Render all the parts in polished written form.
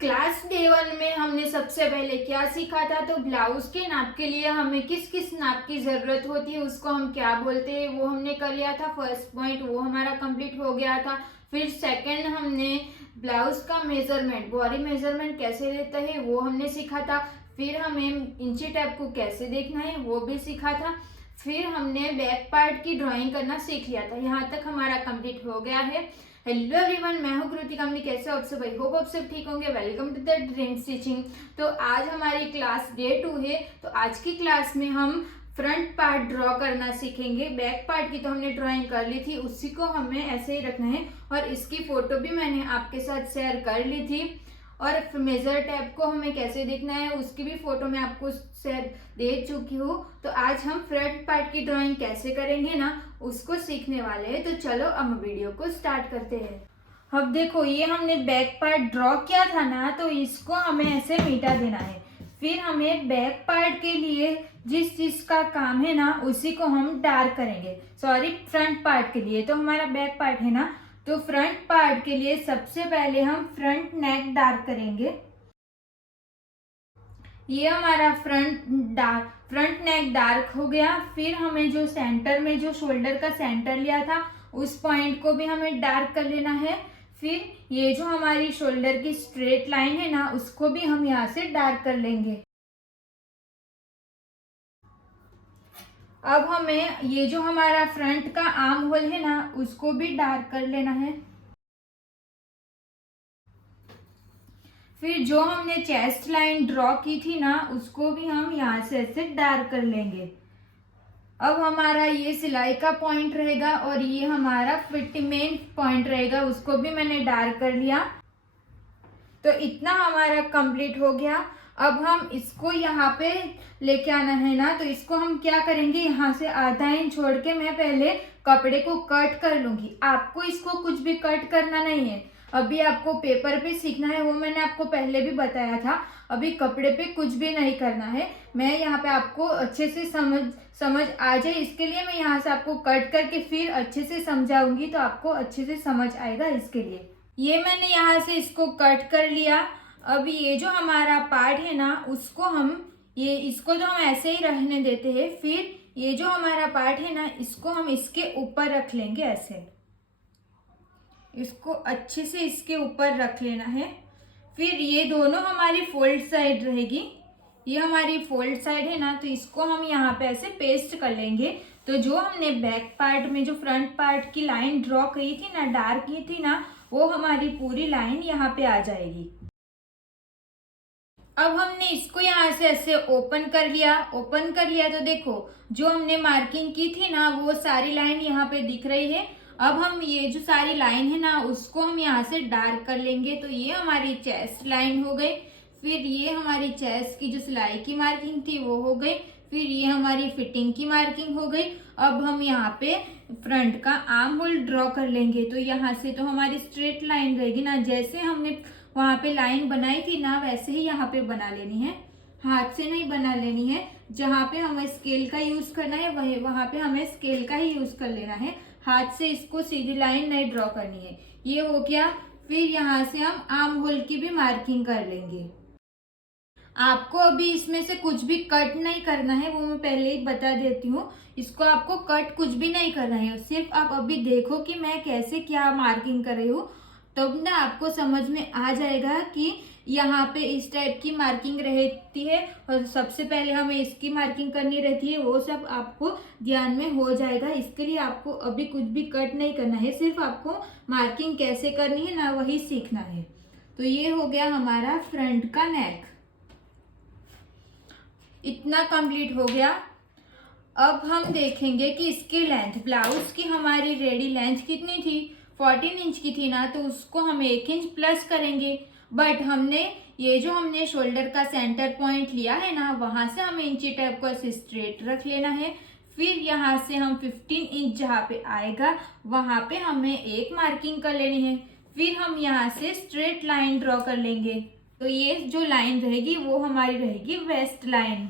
Class day 1 में हमने सबसे पहले क्या सीखा था, तो ब्लाउज के नाप के लिए हमें किस किस नाप की ज़रूरत होती है, उसको हम क्या बोलते हैं, वो हमने कर लिया था। फर्स्ट पॉइंट वो हमारा कंप्लीट हो गया था। फिर सेकंड हमने ब्लाउज का मेजरमेंट, बॉडी मेजरमेंट कैसे लेता है वो हमने सीखा था। फिर हमें इंची टेप को कैसे देखना है वो भी सीखा था। फिर हमने बैक पार्ट की ड्राइंग करना सीख लिया था। यहाँ तक हमारा कंप्लीट हो गया है। हेलो एवरीवन, मैं हूँ कृतिका। हमने कैसे हो आप सब? आई होप आप सब ठीक होंगे। Welcome to the dream stitching. तो आज हमारी क्लास डे 2 है। तो आज की क्लास में हम फ्रंट पार्ट ड्रॉ करना सीखेंगे। बैक पार्ट की तो हमने ड्राइंग कर ली थी, उसी को हमें ऐसे ही रखना है। और इसकी फोटो भी मैंने आपके साथ शेयर कर ली थी। और मेजर टैप को हमें कैसे देखना है उसकी भी फोटो मैं आपको शेयर दे चुकी हूँ। तो आज हम फ्रंट पार्ट की ड्राइंग कैसे करेंगे ना, उसको सीखने वाले हैं। तो चलो अब वीडियो को स्टार्ट करते हैं। अब देखो, ये हमने बैक पार्ट ड्रॉ किया था ना, तो इसको हमें ऐसे मिटा देना है। फिर हमें बैक पार्ट के लिए जिस चीज का काम है ना, उसी को हम डार्क करेंगे। सॉरी, फ्रंट पार्ट के लिए तो हमारा बैक पार्ट है ना, तो फ्रंट पार्ट के लिए सबसे पहले हम फ्रंट नेक डार्क करेंगे। ये हमारा फ्रंट नेक डार्क हो गया। फिर हमें जो सेंटर में जो शोल्डर का सेंटर लिया था, उस पॉइंट को भी हमें डार्क कर लेना है। फिर ये जो हमारी शोल्डर की स्ट्रेट लाइन है ना, उसको भी हम यहाँ से डार्क कर लेंगे। अब हमें ये जो हमारा फ्रंट का आर्म होल है ना, उसको भी डार्क कर लेना है। फिर जो हमने चेस्ट लाइन ड्रॉ की थी ना, उसको भी हम यहाँ से ऐसे डार्क कर लेंगे। अब हमारा ये सिलाई का पॉइंट रहेगा और ये हमारा फिटिंग पॉइंट रहेगा, उसको भी मैंने डार्क कर लिया। तो इतना हमारा कंप्लीट हो गया। अब हम इसको यहाँ पे लेके आना है ना, तो इसको हम क्या करेंगे, यहाँ से आधा इंच छोड़ के मैं पहले कपड़े को कट कर लूंगी। आपको इसको कुछ भी कट करना नहीं है। अभी आपको पेपर पे सीखना है, वो मैंने आपको पहले भी बताया था। अभी कपड़े पे कुछ भी नहीं करना है। मैं यहाँ पे आपको अच्छे से समझ आ जाए, इसके लिए मैं यहाँ से आपको कट करके फिर अच्छे से समझाऊंगी, तो आपको अच्छे से समझ आएगा। इसके लिए ये मैंने यहाँ से इसको कट कर लिया। अब ये जो हमारा पार्ट है ना, उसको हम इसको तो हम ऐसे ही रहने देते हैं। फिर ये जो हमारा पार्ट है ना, इसको हम इसके ऊपर रख लेंगे। ऐसे इसको अच्छे से इसके ऊपर रख लेना है। फिर ये दोनों हमारी फोल्ड साइड रहेगी। ये हमारी फोल्ड साइड है ना, तो इसको हम यहाँ पे ऐसे पेस्ट कर लेंगे। तो जो हमने बैक पार्ट में जो फ्रंट पार्ट की लाइन ड्रॉ की थी ना, डार्क की थी ना, वो हमारी पूरी लाइन यहाँ पे आ जाएगी। अब हमने इसको यहाँ से ऐसे ओपन कर लिया। तो देखो, जो हमने मार्किंग की थी ना, वो सारी लाइन यहाँ पे दिख रही है। अब हम ये जो सारी लाइन है ना, उसको हम यहाँ से डार्क कर लेंगे। तो ये हमारी चेस्ट लाइन हो गई। फिर ये हमारी चेस्ट की जो सिलाई की मार्किंग थी वो हो गई। फिर ये हमारी फिटिंग की मार्किंग हो गई। अब हम यहाँ पे फ्रंट का आर्म होल ड्रॉ कर लेंगे। तो यहाँ से तो हमारी स्ट्रेट लाइन रहेगी ना, जैसे हमने वहां पे लाइन बनाई थी ना, वैसे ही यहाँ पे बना लेनी है। हाथ से नहीं बना लेनी है। जहाँ पे हमें स्केल का यूज करना है वहां पे हमें स्केल का ही यूज कर लेना है। हाथ से इसको सीधी लाइन नहीं ड्रॉ करनी है। ये हो गया। फिर यहाँ से हम आर्म होल की भी मार्किंग कर लेंगे। आपको अभी इसमें से कुछ भी कट नहीं करना है, वो मैं पहले ही बता देती हूँ। इसको आपको कट कुछ भी नहीं करना है, सिर्फ आप अभी देखो कि मैं कैसे क्या मार्किंग कर रही हूँ। तब ना आपको समझ में आ जाएगा कि यहाँ पे इस टाइप की मार्किंग रहती है और सबसे पहले हमें इसकी मार्किंग करनी रहती है। वो सब आपको ध्यान में हो जाएगा। इसके लिए आपको अभी कुछ भी कट नहीं करना है, सिर्फ आपको मार्किंग कैसे करनी है ना, वही सीखना है। तो ये हो गया हमारा फ्रंट का नेक। इतना कंप्लीट हो गया। अब हम देखेंगे कि इसकी लेंथ, ब्लाउज की हमारी रेडी लेंथ कितनी थी, 14 इंच की थी ना, तो उसको हम 1 इंच प्लस करेंगे। बट हमने शोल्डर का सेंटर पॉइंट लिया है ना, वहां से हमें इंची टेप को ऐसे स्ट्रेट रख लेना है। फिर यहाँ से हम 15 इंच जहाँ पे आएगा, वहां पे हमें एक मार्किंग कर लेनी है। फिर हम यहाँ से स्ट्रेट लाइन ड्रॉ कर लेंगे। तो ये जो लाइन रहेगी वो हमारी रहेगी वेस्ट लाइन।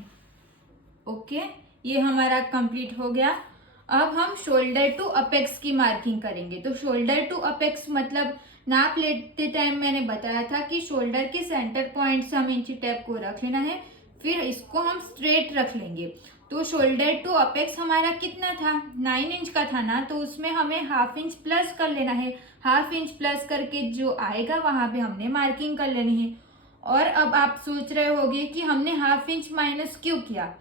ओके, ये हमारा कंप्लीट हो गया। अब हम शोल्डर टू अपेक्स की मार्किंग करेंगे। तो शोल्डर टू अपेक्स मतलब नाप लेते टाइम मैंने बताया था कि शोल्डर के सेंटर पॉइंट से हमें इंची टेप को रख लेना है, फिर इसको हम स्ट्रेट रख लेंगे। तो शोल्डर टू अपेक्स हमारा कितना था, 9 इंच का था ना, तो उसमें हमें हाफ इंच प्लस कर लेना है। हाफ इंच प्लस करके जो आएगा वहां पे हमने मार्किंग कर लेनी है। और अब आप सोच रहे होंगे कि हमने हाफ इंच माइनस क्यों किया,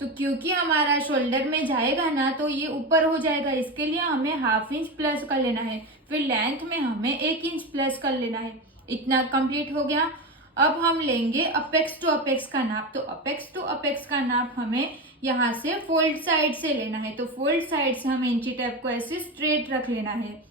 तो क्योंकि हमारा शोल्डर में जाएगा ना तो ये ऊपर हो जाएगा, इसके लिए हमें हाफ इंच प्लस कर लेना है। फिर लेंथ में हमें 1 इंच प्लस कर लेना है। इतना कंप्लीट हो गया। अब हम लेंगे अपेक्स टू अपेक्स का नाप। तो अपेक्स टू अपेक्स का नाप हमें यहाँ से फोल्ड साइड से लेना है। तो फोल्ड साइड से हमें इंची टेप को ऐसे स्ट्रेट रख लेना है।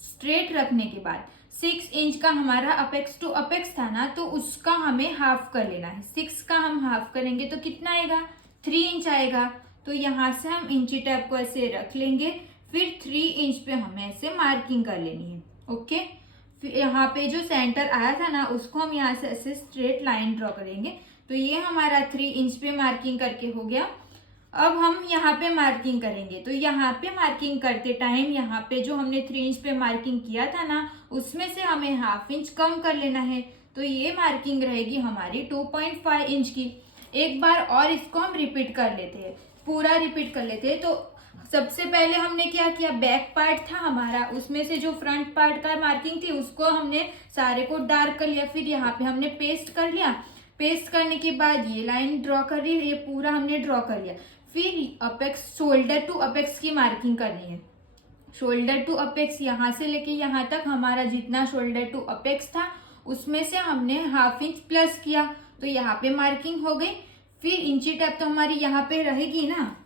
स्ट्रेट रखने के बाद 6 इंच का हमारा अपेक्स टू अपेक्स था ना, तो उसका हमें हाफ कर लेना है। 6 का हम हाफ करेंगे तो कितना आएगा, 3 इंच आएगा। तो यहाँ से हम इंची टेप को ऐसे रख लेंगे, फिर 3 इंच पे हमें ऐसे मार्किंग कर लेनी है। ओके, फिर यहाँ पे जो सेंटर आया था ना उसको हम यहाँ से ऐसे स्ट्रेट लाइन ड्रॉ करेंगे। तो ये हमारा 3 इंच पे मार्किंग करके हो गया। अब हम यहाँ पे मार्किंग करेंगे। तो यहाँ पे मार्किंग करते टाइम यहाँ पे जो हमने 3 इंच पे मार्किंग किया था ना, उसमें से हमें हाफ इंच कम कर लेना है। तो ये मार्किंग रहेगी हमारी 2.5 इंच की। एक बार और इसको हम रिपीट कर लेते हैं, पूरा रिपीट कर लेते हैं। तो सबसे पहले हमने क्या किया, बैक पार्ट था हमारा, उसमें से जो फ्रंट पार्ट का मार्किंग थी उसको हमने सारे को डार्क कर लिया। फिर यहाँ पे हमने पेस्ट कर लिया। पेस्ट करने के बाद ये लाइन ड्रॉ कर ली, ये पूरा हमने ड्रॉ कर लिया। फिर अपेक्स, शोल्डर टू अपेक्स की मार्किंग करनी है। शोल्डर टू अपेक्स यहाँ से लेके यहाँ तक हमारा जितना शोल्डर टू अपेक्स था उसमें से हमने हाफ इंच प्लस किया। तो यहाँ पे मार्किंग हो गई। फिर इंची टेप तो हमारी यहाँ पे रहेगी ना,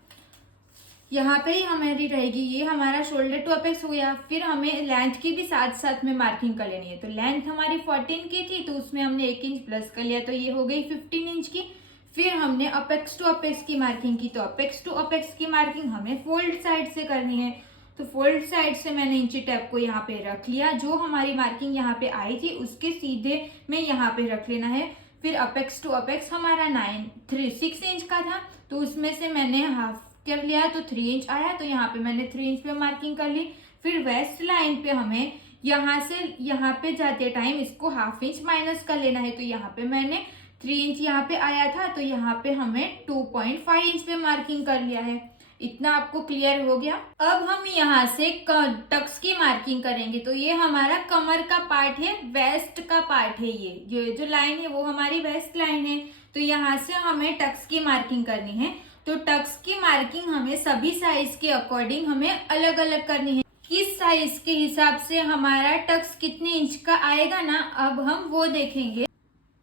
यहाँ पे ही हमारी रहेगी। ये हमारा शोल्डर टू अपेक्स हो गया। फिर हमें लेंथ की भी साथ साथ में मार्किंग कर लेनी है। तो लेंथ हमारी 14 की थी, तो उसमें हमने 1 इंच प्लस कर लिया, तो ये हो गई 15 इंच की। फिर हमने अपेक्स टू अपेक्स की मार्किंग की। तो अपेक्स टू अपेक्स की मार्किंग हमें फोल्ड साइड से करनी है। तो फोल्ड साइड से मैंने इंची टेप को यहाँ पे रख लिया। जो हमारी मार्किंग यहाँ पे आई थी उसके सीधे में यहाँ पे रख लेना है। फिर अपेक्स टू अपेक्स हमारा 6 इंच का था, तो उसमें से मैंने हाफ कर लिया, तो 3 इंच आया। तो यहाँ पे मैंने 3 इंच पे मार्किंग कर ली। फिर वेस्ट लाइन पे हमें यहाँ से यहाँ पे जाते टाइम इसको हाफ इंच माइनस कर लेना है। तो यहाँ पे मैंने 3 इंच यहाँ पे आया था, तो यहाँ पे हमें 2.5 इंच पे मार्किंग कर लिया है। इतना आपको क्लियर हो गया। अब हम यहाँ से टक्स की मार्किंग करेंगे। तो ये हमारा कमर का पार्ट है, वेस्ट का पार्ट है। ये जो लाइन है वो हमारी वेस्ट लाइन है। तो यहाँ से हमें टक्स की मार्किंग करनी है। तो टक्स की मार्किंग हमें सभी साइज के अकॉर्डिंग हमें अलग अलग करनी है। किस साइज के हिसाब से हमारा टक्स कितने इंच का आएगा ना, अब हम वो देखेंगे।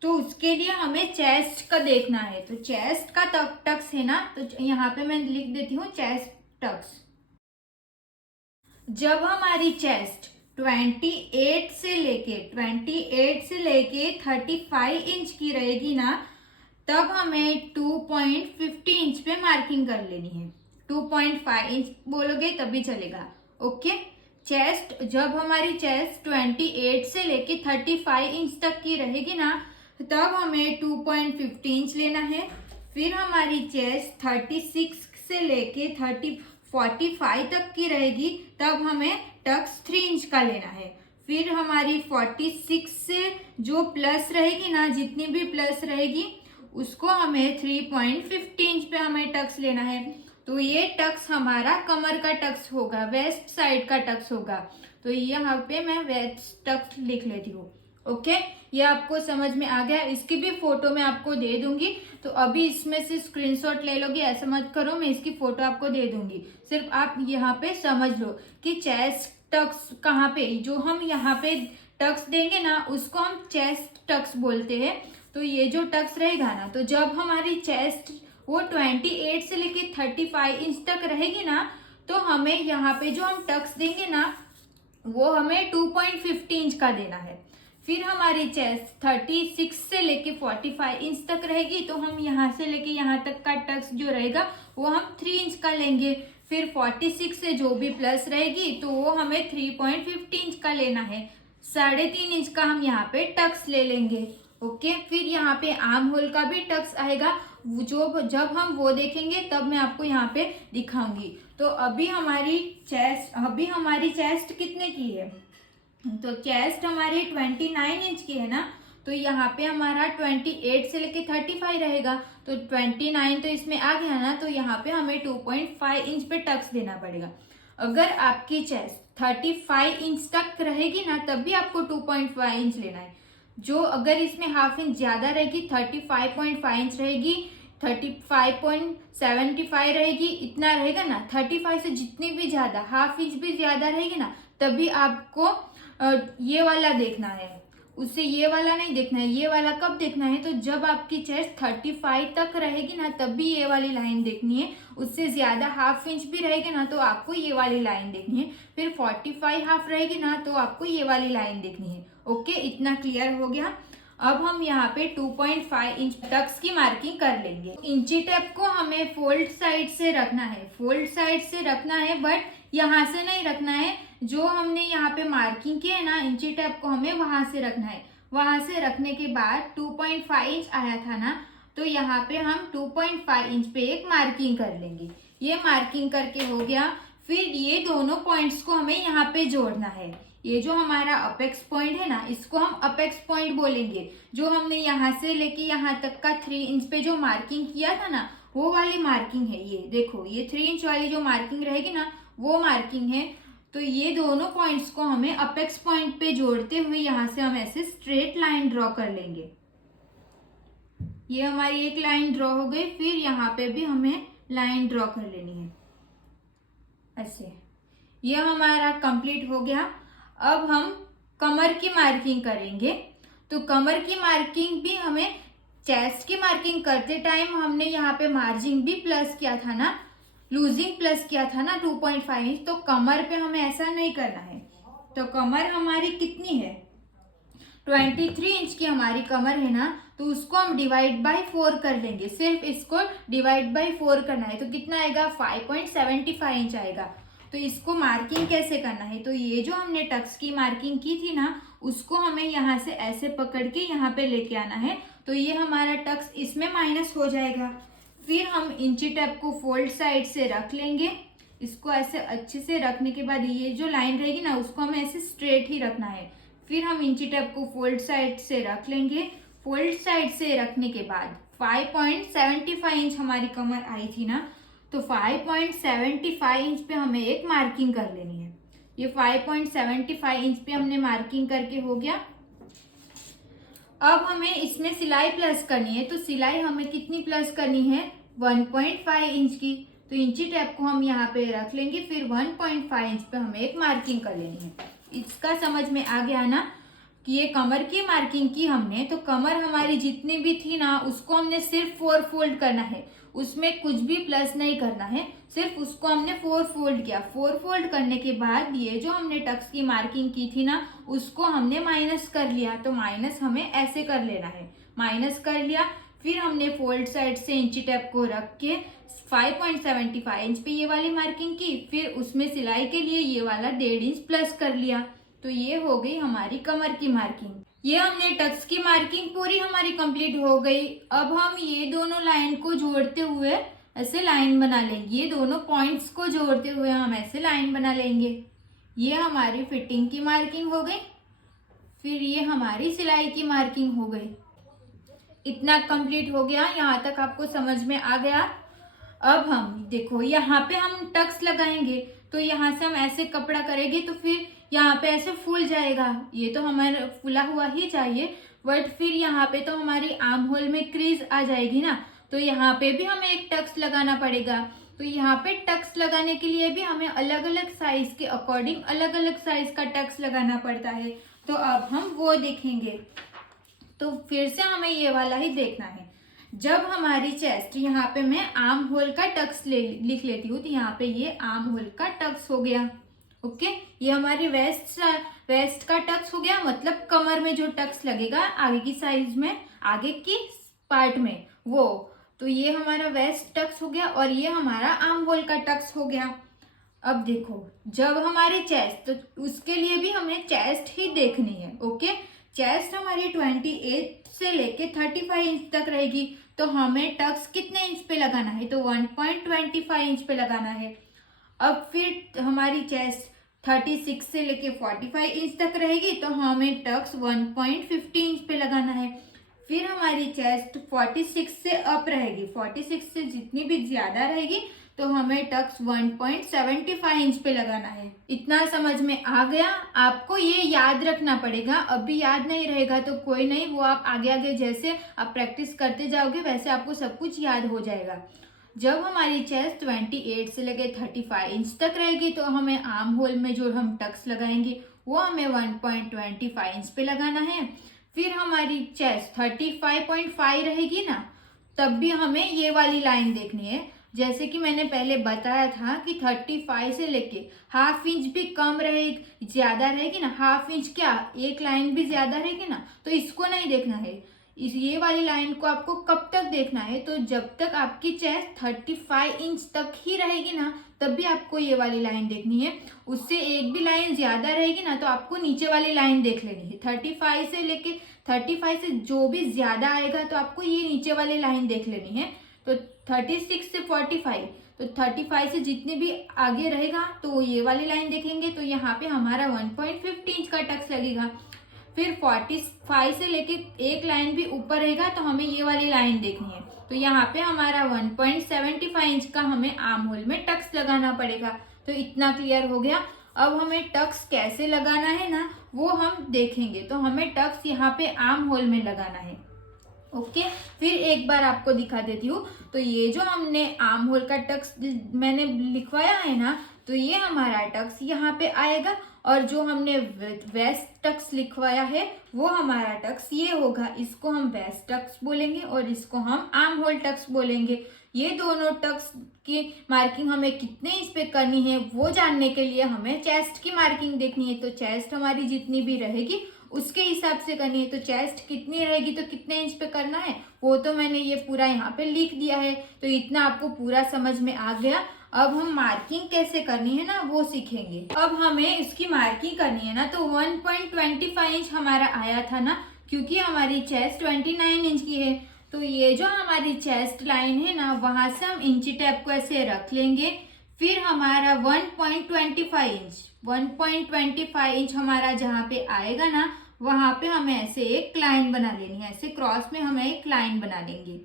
तो उसके लिए हमें चेस्ट का देखना है। तो चेस्ट का टक्स है ना, तो यहाँ पे मैं लिख देती हूँ चेस्ट टक्स। जब हमारी चेस्ट 28 से लेके 35 इंच की रहेगी ना, तब हमें 2.50 इंच पे मार्किंग कर लेनी है। 2.5 इंच बोलोगे तभी चलेगा। ओके, चेस्ट, जब हमारी चेस्ट 28 से लेके 35 इंच तक की रहेगी ना, तब हमें 2.50 इंच लेना है। फिर हमारी चेस्ट 36 से लेके 45 तक की रहेगी, तब हमें टक्स 3 इंच का लेना है। फिर हमारी 46 से जो प्लस रहेगी ना, जितनी भी प्लस रहेगी उसको हमें 3.50 इंच पे हमें टक्स लेना है। तो ये टक्स हमारा कमर का टक्स होगा, वेस्ट साइड का टक्स होगा। तो यहाँ पे मैं वेस्ट टक्स लिख लेती हूँ। ओके, ये आपको समझ में आ गया। इसकी भी फोटो मैं आपको दे दूंगी। तो अभी इसमें से स्क्रीनशॉट ले लोगे, ऐसा मत करो, मैं इसकी फोटो आपको दे दूंगी। सिर्फ आप यहाँ पे समझ लो कि चेस्ट टक्स कहाँ पे, जो हम यहाँ पे टक्स देंगे ना उसको हम चेस्ट टक्स बोलते हैं। तो ये जो टक्स रहेगा ना, तो जब हमारी चेस्ट वो 28 से लेके 35 इंच तक रहेगी ना, तो हमें यहाँ पे जो हम टक्स देंगे ना वो हमें 2.50 इंच का देना है। फिर हमारी चेस्ट 36 से लेके 45 इंच तक रहेगी, तो हम यहाँ से लेके यहाँ तक का टक्स जो रहेगा वो हम 3 इंच का लेंगे। फिर 46 से जो भी प्लस रहेगी तो वो हमें 3.50 इंच का लेना है। 3.5 इंच का हम यहाँ पे टक्स ले लेंगे। ओके, फिर यहाँ पे आर्म होल का भी टक्स आएगा, जो जब हम वो देखेंगे तब मैं आपको यहाँ पे दिखाऊंगी। तो अभी हमारी चेस्ट कितने की है, तो चेस्ट हमारी 29 इंच की है ना, तो यहाँ पे हमारा 28 से लेके 35 रहेगा, तो 29 तो इसमें आ गया ना, तो यहाँ पे हमें 2.5 इंच पे टक्स देना पड़ेगा। अगर आपकी चेस्ट 35 इंच तक रहेगी ना, तब भी आपको 2.5 इंच लेना है। जो अगर इसमें हाफ इंच ज्यादा रहेगी, 35.5 इंच रहेगी, 35.75 रहेगी, इतना रहेगा ना, 35 से जितनी भी ज्यादा, हाफ इंच भी ज्यादा रहेगी ना, तभी आपको ये वाला देखना है, उससे ये वाला नहीं देखना है। ये वाला कब देखना है, तो जब आपकी चेस्ट 35 तक रहेगी ना, तब भी ये वाली लाइन देखनी है। उससे ज्यादा हाफ इंच भी रहेगी ना, तो आपको ये वाली लाइन देखनी है। फिर 45 हाफ रहेगी ना, तो आपको ये वाली लाइन देखनी है। ओके, इतना क्लियर हो गया। अब हम यहाँ पे 2.5 इंच टक्स की मार्किंग कर लेंगे। इंची टेप को हमें फोल्ड साइड से रखना है, फोल्ड साइड से रखना है, बट यहाँ से नहीं रखना है। जो हमने यहाँ पे मार्किंग की है ना, इंची टेप को हमें वहां से रखना है। वहां से रखने के बाद 2.5 इंच आया था ना, तो यहाँ पे हम 2.5 इंच पे एक मार्किंग कर लेंगे। ये मार्किंग करके हो गया। फिर ये दोनों पॉइंट्स को हमें यहाँ पे जोड़ना है। ये जो हमारा अपेक्स पॉइंट है ना, इसको हम अपेक्स पॉइंट बोलेंगे। जो हमने यहाँ से लेके यहाँ तक का 3 इंच पे जो मार्किंग किया था ना, वो वाली मार्किंग है। ये देखो, ये 3 इंच वाली जो मार्किंग रहेगी ना, वो मार्किंग है। तो ये दोनों पॉइंट्स को हमें अपेक्स पॉइंट पे जोड़ते हुए यहाँ से हम ऐसे स्ट्रेट लाइन ड्रॉ कर लेंगे। ये हमारी एक लाइन ड्रॉ हो गई। फिर यहाँ पे भी हमें लाइन ड्रॉ कर लेनी है ऐसे। ये हमारा कंप्लीट हो गया। अब हम कमर की मार्किंग करेंगे। तो कमर की मार्किंग भी हमें, चेस्ट की मार्किंग करते टाइम हमने यहाँ पे मार्जिन भी प्लस किया था ना, लूजिंग प्लस किया था ना 2.5 इंच। तो कमर पे हमें ऐसा नहीं करना है। तो कमर हमारी कितनी है, 23 इंच की हमारी कमर है ना, तो उसको हम डिवाइड बाय 4 कर लेंगे। सिर्फ इसको डिवाइड बाय 4 करना है, तो कितना आएगा, 5.75 इंच आएगा। तो इसको मार्किंग कैसे करना है, तो ये जो हमने टक्स की मार्किंग की थी ना, उसको हमें यहाँ से ऐसे पकड़ के यहाँ पे लेके आना है। तो ये हमारा टक्स इसमें माइनस हो जाएगा। फिर हम इंची टेप को फोल्ड साइड से रख लेंगे। इसको ऐसे अच्छे से रखने के बाद ये जो लाइन रहेगी ना, उसको हमें ऐसे स्ट्रेट ही रखना है। फिर हम इंची टेप को फोल्ड साइड से रख लेंगे। फोल्ड साइड से रखने के बाद 5.75 इंच हमारी कमर आई थी ना, तो 5.75 इंच पे हमें एक मार्किंग कर लेनी है। ये 5.75 इंच पे हमने मार्किंग करके हो गया। अब हमें इसमें सिलाई प्लस करनी है। तो सिलाई हमें कितनी प्लस करनी है, 1.5 इंच की। तो इंची टेप को हम यहाँ पे रख लेंगे। फिर 1.5 इंच पे हमें एक मार्किंग कर लेनी है। इसका समझ में आ गया ना कि ये कमर की मार्किंग की हमने, तो कमर हमारी जितनी भी थी ना, उसको हमने सिर्फ 4 फोल्ड करना है। उसमें कुछ भी प्लस नहीं करना है, सिर्फ उसको हमने 4 फोल्ड किया। 4 फोल्ड करने के बाद ये जो हमने टक्स की मार्किंग की थी ना, उसको हमने माइनस कर लिया। तो माइनस हमें ऐसे कर लेना है, माइनस कर लिया। फिर हमने फोल्ड साइड से इंची टेप को रख के 5.75 इंच पे ये वाली मार्किंग की। फिर उसमें सिलाई के लिए ये वाला 1.5 इंच प्लस कर लिया। तो ये हो गई हमारी कमर की मार्किंग। ये हमने टक्स की मार्किंग पूरी हमारी कंप्लीट हो गई। अब हम ये दोनों लाइन को जोड़ते हुए ऐसे लाइन बना लेंगे। ये दोनों पॉइंट्स को जोड़ते हुए हम ऐसे लाइन बना लेंगे। ये हमारी फिटिंग की मार्किंग हो गई। फिर ये हमारी सिलाई की मार्किंग हो गई। इतना कंप्लीट हो गया। यहाँ तक आपको समझ में आ गया। अब हम देखो, यहाँ पे हम टक्स लगाएंगे, तो यहाँ से हम ऐसे कपड़ा करेंगे, तो फिर यहाँ पे ऐसे फूल जाएगा। ये तो हमारा फूला हुआ ही चाहिए, बट फिर यहाँ पे तो हमारी आर्म होल में क्रीज आ जाएगी ना, तो यहाँ पे भी हमें एक टक्स लगाना पड़ेगा। तो यहाँ पे टक्स लगाने के लिए भी हमें अलग अलग साइज के अकॉर्डिंग अलग अलग साइज का टक्स लगाना पड़ता है। तो अब हम वो देखेंगे। तो फिर से हमें ये वाला ही देखना है। जब हमारी चेस्ट, यहाँ पे मैं आर्म होल का टक्स लिख लेती हूँ, तो यहाँ पे ये आर्म होल का टक्स हो गया। ओके, ये हमारी वेस्ट का टक्स हो गया, मतलब कमर में जो टक्स लगेगा आगे की साइज में, आगे की पार्ट में वो। तो ये हमारा वेस्ट टक्स हो गया और ये हमारा आर्म होल का टक्स हो गया। अब देखो, जब हमारी चेस्ट, तो उसके लिए भी हमें चेस्ट ही देखनी है। ओके, चेस्ट हमारी 28 से लेके 35 इंच तक रहेगी। तो हमें टक्स कितने इंच पे लगाना है, तो 1.25 इंच पे लगाना है। अब फिर हमारी चेस्ट 36 से लेके 45 इंच तक रहेगी तो हमें टक्स 1.50 इंच पे लगाना है। फिर हमारी चेस्ट 46 से अप रहेगी, 46 से जितनी भी ज्यादा रहेगी तो हमें टक्स 1.75 इंच पे लगाना है। इतना समझ में आ गया? आपको ये याद रखना पड़ेगा, अभी याद नहीं रहेगा तो कोई नहीं, वो आप आगे आगे जैसे आप प्रैक्टिस करते जाओगे वैसे आपको सब कुछ याद हो जाएगा। जब हमारी चेस्ट 28 से लेके 35 इंच तक रहेगी तो हमें आर्म होल में जो हम टक्स लगाएंगे वो हमें 1.25 इंच पे लगाना है। फिर हमारी चेस्ट 35.5 रहेगी ना, तब भी हमें ये वाली लाइन देखनी है। जैसे कि मैंने पहले बताया था कि 35 से लेके हाफ इंच भी कम रहेगी, ज्यादा रहेगी ना, हाफ इंच क्या एक लाइन भी ज्यादा रहेगी ना, तो इसको नहीं देखना है। ये वाली लाइन को आपको कब तक देखना है, तो जब तक आपकी चेस्ट 35 इंच तक ही रहेगी ना तब भी आपको ये वाली लाइन देखनी है। उससे एक भी लाइन ज्यादा रहेगी ना तो आपको नीचे वाली लाइन देख लेनी है। 35 से लेके 35 से जो भी ज्यादा आएगा तो आपको ये नीचे वाली लाइन देख लेनी है। तो 36 से 45, तो 35 से जितने भी आगे रहेगा तो ये वाली लाइन देखेंगे तो यहाँ पे हमारा 1.50 इंच का टक्स लगेगा। फिर 45 से लेके एक लाइन भी ऊपर रहेगा तो हमें ये वाली लाइन देखनी है, तो यहाँ पे हमारा 1.75 इंच का हमें आर्म होल में टक्स लगाना पड़ेगा। तो इतना क्लियर हो गया। अब हमें टक्स कैसे लगाना है ना वो हम देखेंगे। तो हमें टक्स यहाँ पे आर्म होल में लगाना है। ओके, फिर एक बार आपको दिखा देती हूँ। तो ये जो हमने आर्म होल का टक्स मैंने लिखवाया है ना, तो ये हमारा टक्स यहाँ पे आएगा, और जो हमने वेस्ट टक्स लिखवाया है वो हमारा टक्स ये होगा। इसको हम वेस्ट टक्स बोलेंगे और इसको हम आर्म होल टक्स बोलेंगे। ये दोनों टक्स की मार्किंग हमें कितने इंच पे करनी है वो जानने के लिए हमें चेस्ट की मार्किंग देखनी है। तो चेस्ट हमारी जितनी भी रहेगी उसके हिसाब से करनी है। तो चेस्ट कितनी रहेगी तो कितने इंच पे करना है वो तो मैंने ये पूरा यहाँ पे लिख दिया है। तो इतना आपको पूरा समझ में आ गया। अब हम मार्किंग कैसे करनी है ना वो सीखेंगे। अब हमें इसकी मार्किंग करनी है ना, तो 1.25 इंच हमारा आया था ना, क्योंकि हमारी चेस्ट 29 इंच की है। तो ये जो हमारी चेस्ट लाइन है ना, वहां से हम इंची टेप को ऐसे रख लेंगे। फिर हमारा 1.25 इंच हमारा जहाँ पे आएगा ना, वहां पे हमें ऐसे एक लाइन बना लेनी है। ऐसे क्रॉस में हमें एक लाइन बना लेंगे।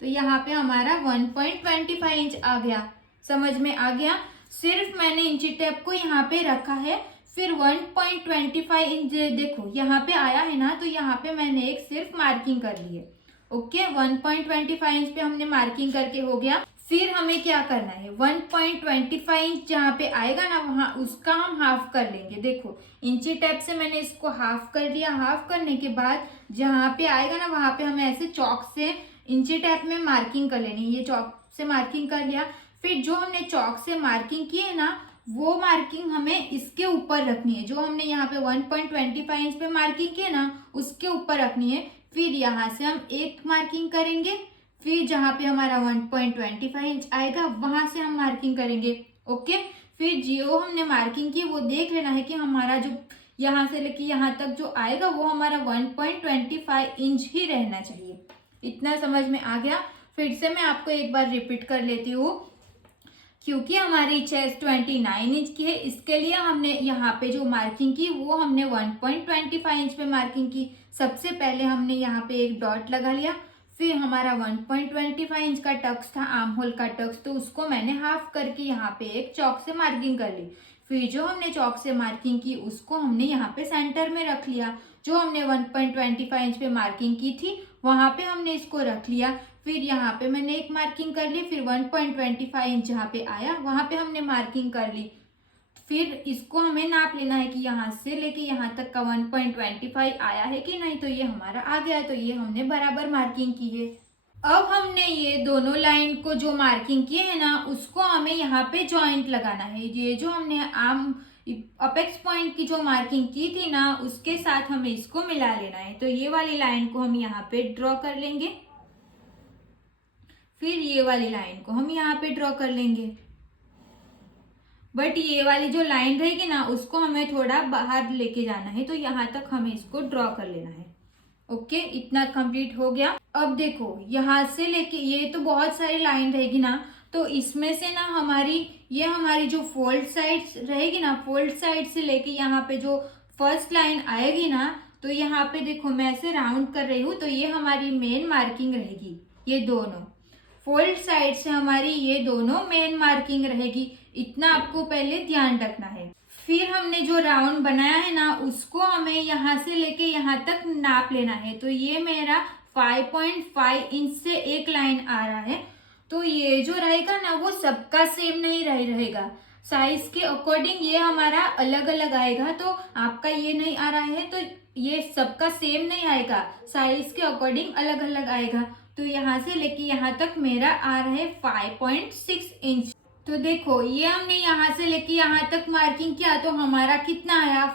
तो यहाँ पे हमारा 1.25 इंच आ गया। समझ में आ गया? सिर्फ मैंने इंची टेप को यहाँ पे रखा है। फिर 1.25 इंच देखो यहाँ पे आया है ना, तो यहाँ पे मैंने एक सिर्फ मार्किंग कर ली है। ओके, 1.25 इंच पे हमने मार्किंग करके हो गया। फिर हमें क्या करना है, 1.25 इंच जहाँ पे आएगा ना वहां उसका हम हाफ कर लेंगे। देखो इंची टेप से मैंने इसको हाफ कर दिया। हाफ करने के बाद जहाँ पे आएगा ना वहां पे हमें ऐसे चौक से इंची टेप में मार्किंग कर लेनी है। ये चौक से मार्किंग कर लिया। फिर जो हमने चौक से मार्किंग की है ना वो मार्किंग हमें इसके ऊपर रखनी है। जो हमने यहाँ पे 1.25 इंच पे मार्किंग की है ना उसके ऊपर रखनी है। फिर यहाँ से हम एक मार्किंग करेंगे। फिर जहाँ पे हमारा 1.25 इंच आएगा वहां से हम मार्किंग करेंगे। ओके, फिर जो हमने मार्किंग की वो देख लेना है कि हमारा जो यहाँ से लेके यहाँ तक जो आएगा वो हमारा 1.25 इंच ही रहना चाहिए। इतना समझ में आ गया? फिर से मैं आपको एक बार रिपीट कर लेती हूँ। क्योंकि हमारी चेस्ट 29 इंच की है, इसके लिए हमने यहाँ पे जो मार्किंग की वो हमने 1.25 इंच पे मार्किंग की। सबसे पहले हमने यहाँ पे एक डॉट लगा लिया। फिर हमारा 1.25 इंच का टक्स था, आर्म होल का टक्स, तो उसको मैंने हाफ करके यहाँ पे एक चौक से मार्किंग कर ली। फिर जो हमने चौक से मार्किंग की उसको हमने यहाँ पे सेंटर में रख लिया। जो हमने 1.25 इंच पे मार्किंग की थी वहां पे हमने इसको रख लिया। फिर यहाँ पे मैंने एक मार्किंग कर ली। फिर 1.25 इंच जहाँ पे आया वहां पे हमने मार्किंग कर ली। फिर इसको हमें नाप लेना है कि यहाँ से लेके यहाँ तक का 1.25 आया है कि नहीं। तो ये हमारा आ गया है, तो ये हमने बराबर मार्किंग की है। अब हमने ये दोनों लाइन को जो मार्किंग किए है ना उसको हमें यहाँ पे जॉइंट लगाना है। ये जो हमने आर्म अपेक्स पॉइंट की जो मार्किंग की थी ना उसके साथ हमें इसको मिला लेना है। तो ये वाली लाइन को हम यहाँ पे ड्रॉ कर लेंगे। फिर ये वाली लाइन को हम यहाँ पे ड्रॉ कर लेंगे। बट ये वाली जो लाइन रहेगी ना उसको हमें थोड़ा बाहर लेके जाना है। तो यहाँ तक हमें इसको ड्रॉ कर लेना है। ओके, इतना कंप्लीट हो गया। अब देखो यहाँ से लेके ये तो बहुत सारी लाइन रहेगी ना, तो इसमें से ना हमारी जो फोल्ड साइड रहेगी ना, फोल्ड साइड से लेके यहाँ पे जो फर्स्ट लाइन आएगी ना, तो यहाँ पे देखो मैं ऐसे राउंड कर रही हूँ, तो ये हमारी मेन मार्किंग रहेगी। ये दोनों फोल्ड साइड से हमारी ये दोनों मेन मार्किंग रहेगी। इतना आपको पहले ध्यान रखना है। फिर हमने जो राउंड बनाया है ना, उसको हमें यहाँ से लेके यहाँ तक नाप लेना है। तो ये मेरा 5.5 इंच से एक लाइन आ रहा है। तो ये जो रहेगा ना, वो सबका सेम नहीं रहेगा, साइज के अकॉर्डिंग ये हमारा अलग अलग आएगा। तो आपका ये नहीं आ रहा है तो ये सबका सेम नहीं आएगा, साइज के अकॉर्डिंग अलग अलग आएगा। तो यहाँ से लेके यहाँ तक मेरा आ रहा है 5.6 इंच। तो देखो ये हमने यहाँ से लेके यहाँ तक मार्किंग किया, तो हमारा कितना आया,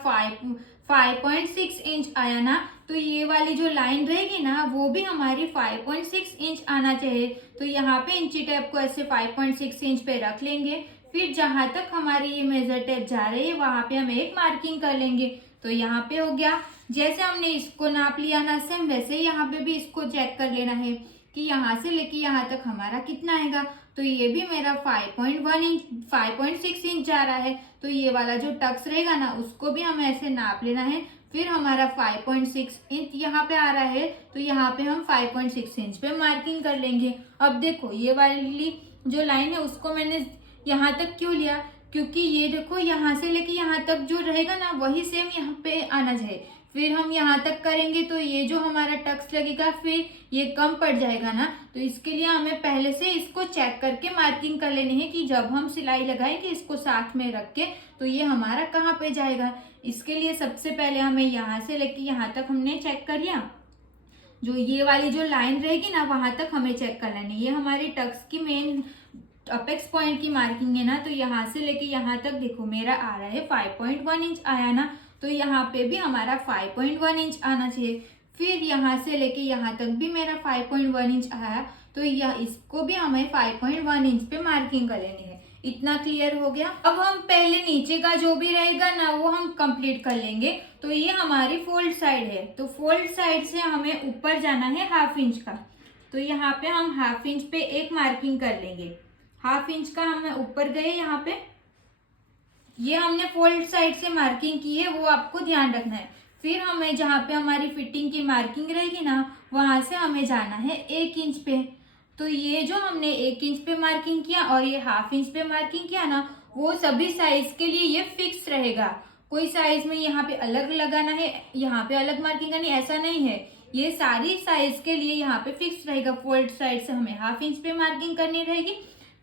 5.6 इंच आया ना। तो ये वाली जो लाइन रहेगी ना, वो भी हमारी 5.6 इंच आना चाहिए। तो यहाँ पे इंची टेप को ऐसे 5.6 इंच पे रख लेंगे। फिर जहां तक हमारी ये मेजर टेप जा रही है, वहां पे हम एक मार्किंग कर लेंगे। तो यहाँ पे हो गया। जैसे हमने इसको नाप लिया ना, सेम वैसे ही यहाँ पे भी इसको चेक कर लेना है कि यहाँ से लेके यहाँ तक हमारा कितना आएगा। तो ये भी मेरा 5.6 इंच जा रहा है। तो ये वाला जो टक्स रहेगा ना, उसको भी हमें ऐसे नाप लेना है। फिर हमारा 5.6 इंच यहाँ पे आ रहा है, तो यहाँ पे हम 5.6 इंच पे मार्किंग कर लेंगे। अब देखो ये वाली जो लाइन है, उसको मैंने यहाँ तक क्यों लिया, क्योंकि ये देखो यहाँ से लेके यहाँ तक जो रहेगा ना, वही सेम यहाँ पे आना चाहिए। फिर हम यहाँ तक करेंगे तो ये जो हमारा टक्स लगेगा, फिर ये कम पड़ जाएगा ना। तो इसके लिए हमें पहले से इसको चेक करके मार्किंग कर लेनी है कि जब हम सिलाई लगाएंगे इसको साथ में रख के, तो ये हमारा कहाँ पे जाएगा। इसके लिए सबसे पहले हमें यहाँ से लेके यहाँ तक हमने चेक कर लिया। जो ये वाली जो लाइन रहेगी ना, वहां तक हमें चेक कर लेनी है। ये हमारी टक्स की मेन अपेक्स पॉइंट की मार्किंग है ना। तो यहाँ से लेके यहाँ तक देखो मेरा आ रहा है 5.1 इंच आया ना। तो यहाँ पे भी हमारा 5.1 इंच आना चाहिए। फिर यहाँ से लेके यहाँ तक भी मेरा 5.1 इंच आया, तो यह इसको भी हमें 5.1 इंच पे मार्किंग कर लेनी है। इतना क्लियर हो गया। अब हम पहले नीचे का जो भी रहेगा ना, वो हम कंप्लीट कर लेंगे। तो ये हमारी फोल्ड साइड है, तो फोल्ड साइड से हमें ऊपर जाना है 1/2 इंच का। तो यहाँ पे हम 1/2 इंच पे एक मार्किंग कर लेंगे। 1/2 इंच का हम ऊपर गए, यहाँ पे ये हमने फोल्ड साइड से मार्किंग की है, वो आपको ध्यान रखना है। फिर हमें जहाँ पे हमारी फिटिंग की मार्किंग रहेगी ना, वहां से हमें जाना है 1 इंच पे। तो ये जो हमने 1 इंच पे मार्किंग किया और ये 1/2 इंच पे मार्किंग किया ना, वो सभी साइज के लिए ये फिक्स रहेगा। कोई साइज में यहाँ पे अलग लगाना है, यहाँ पे अलग मार्किंग करनी, ऐसा नहीं है। ये सारी साइज के लिए यहाँ पे फिक्स रहेगा। फोल्ड साइड से हमें 1/2 इंच पे मार्किंग करनी रहेगी।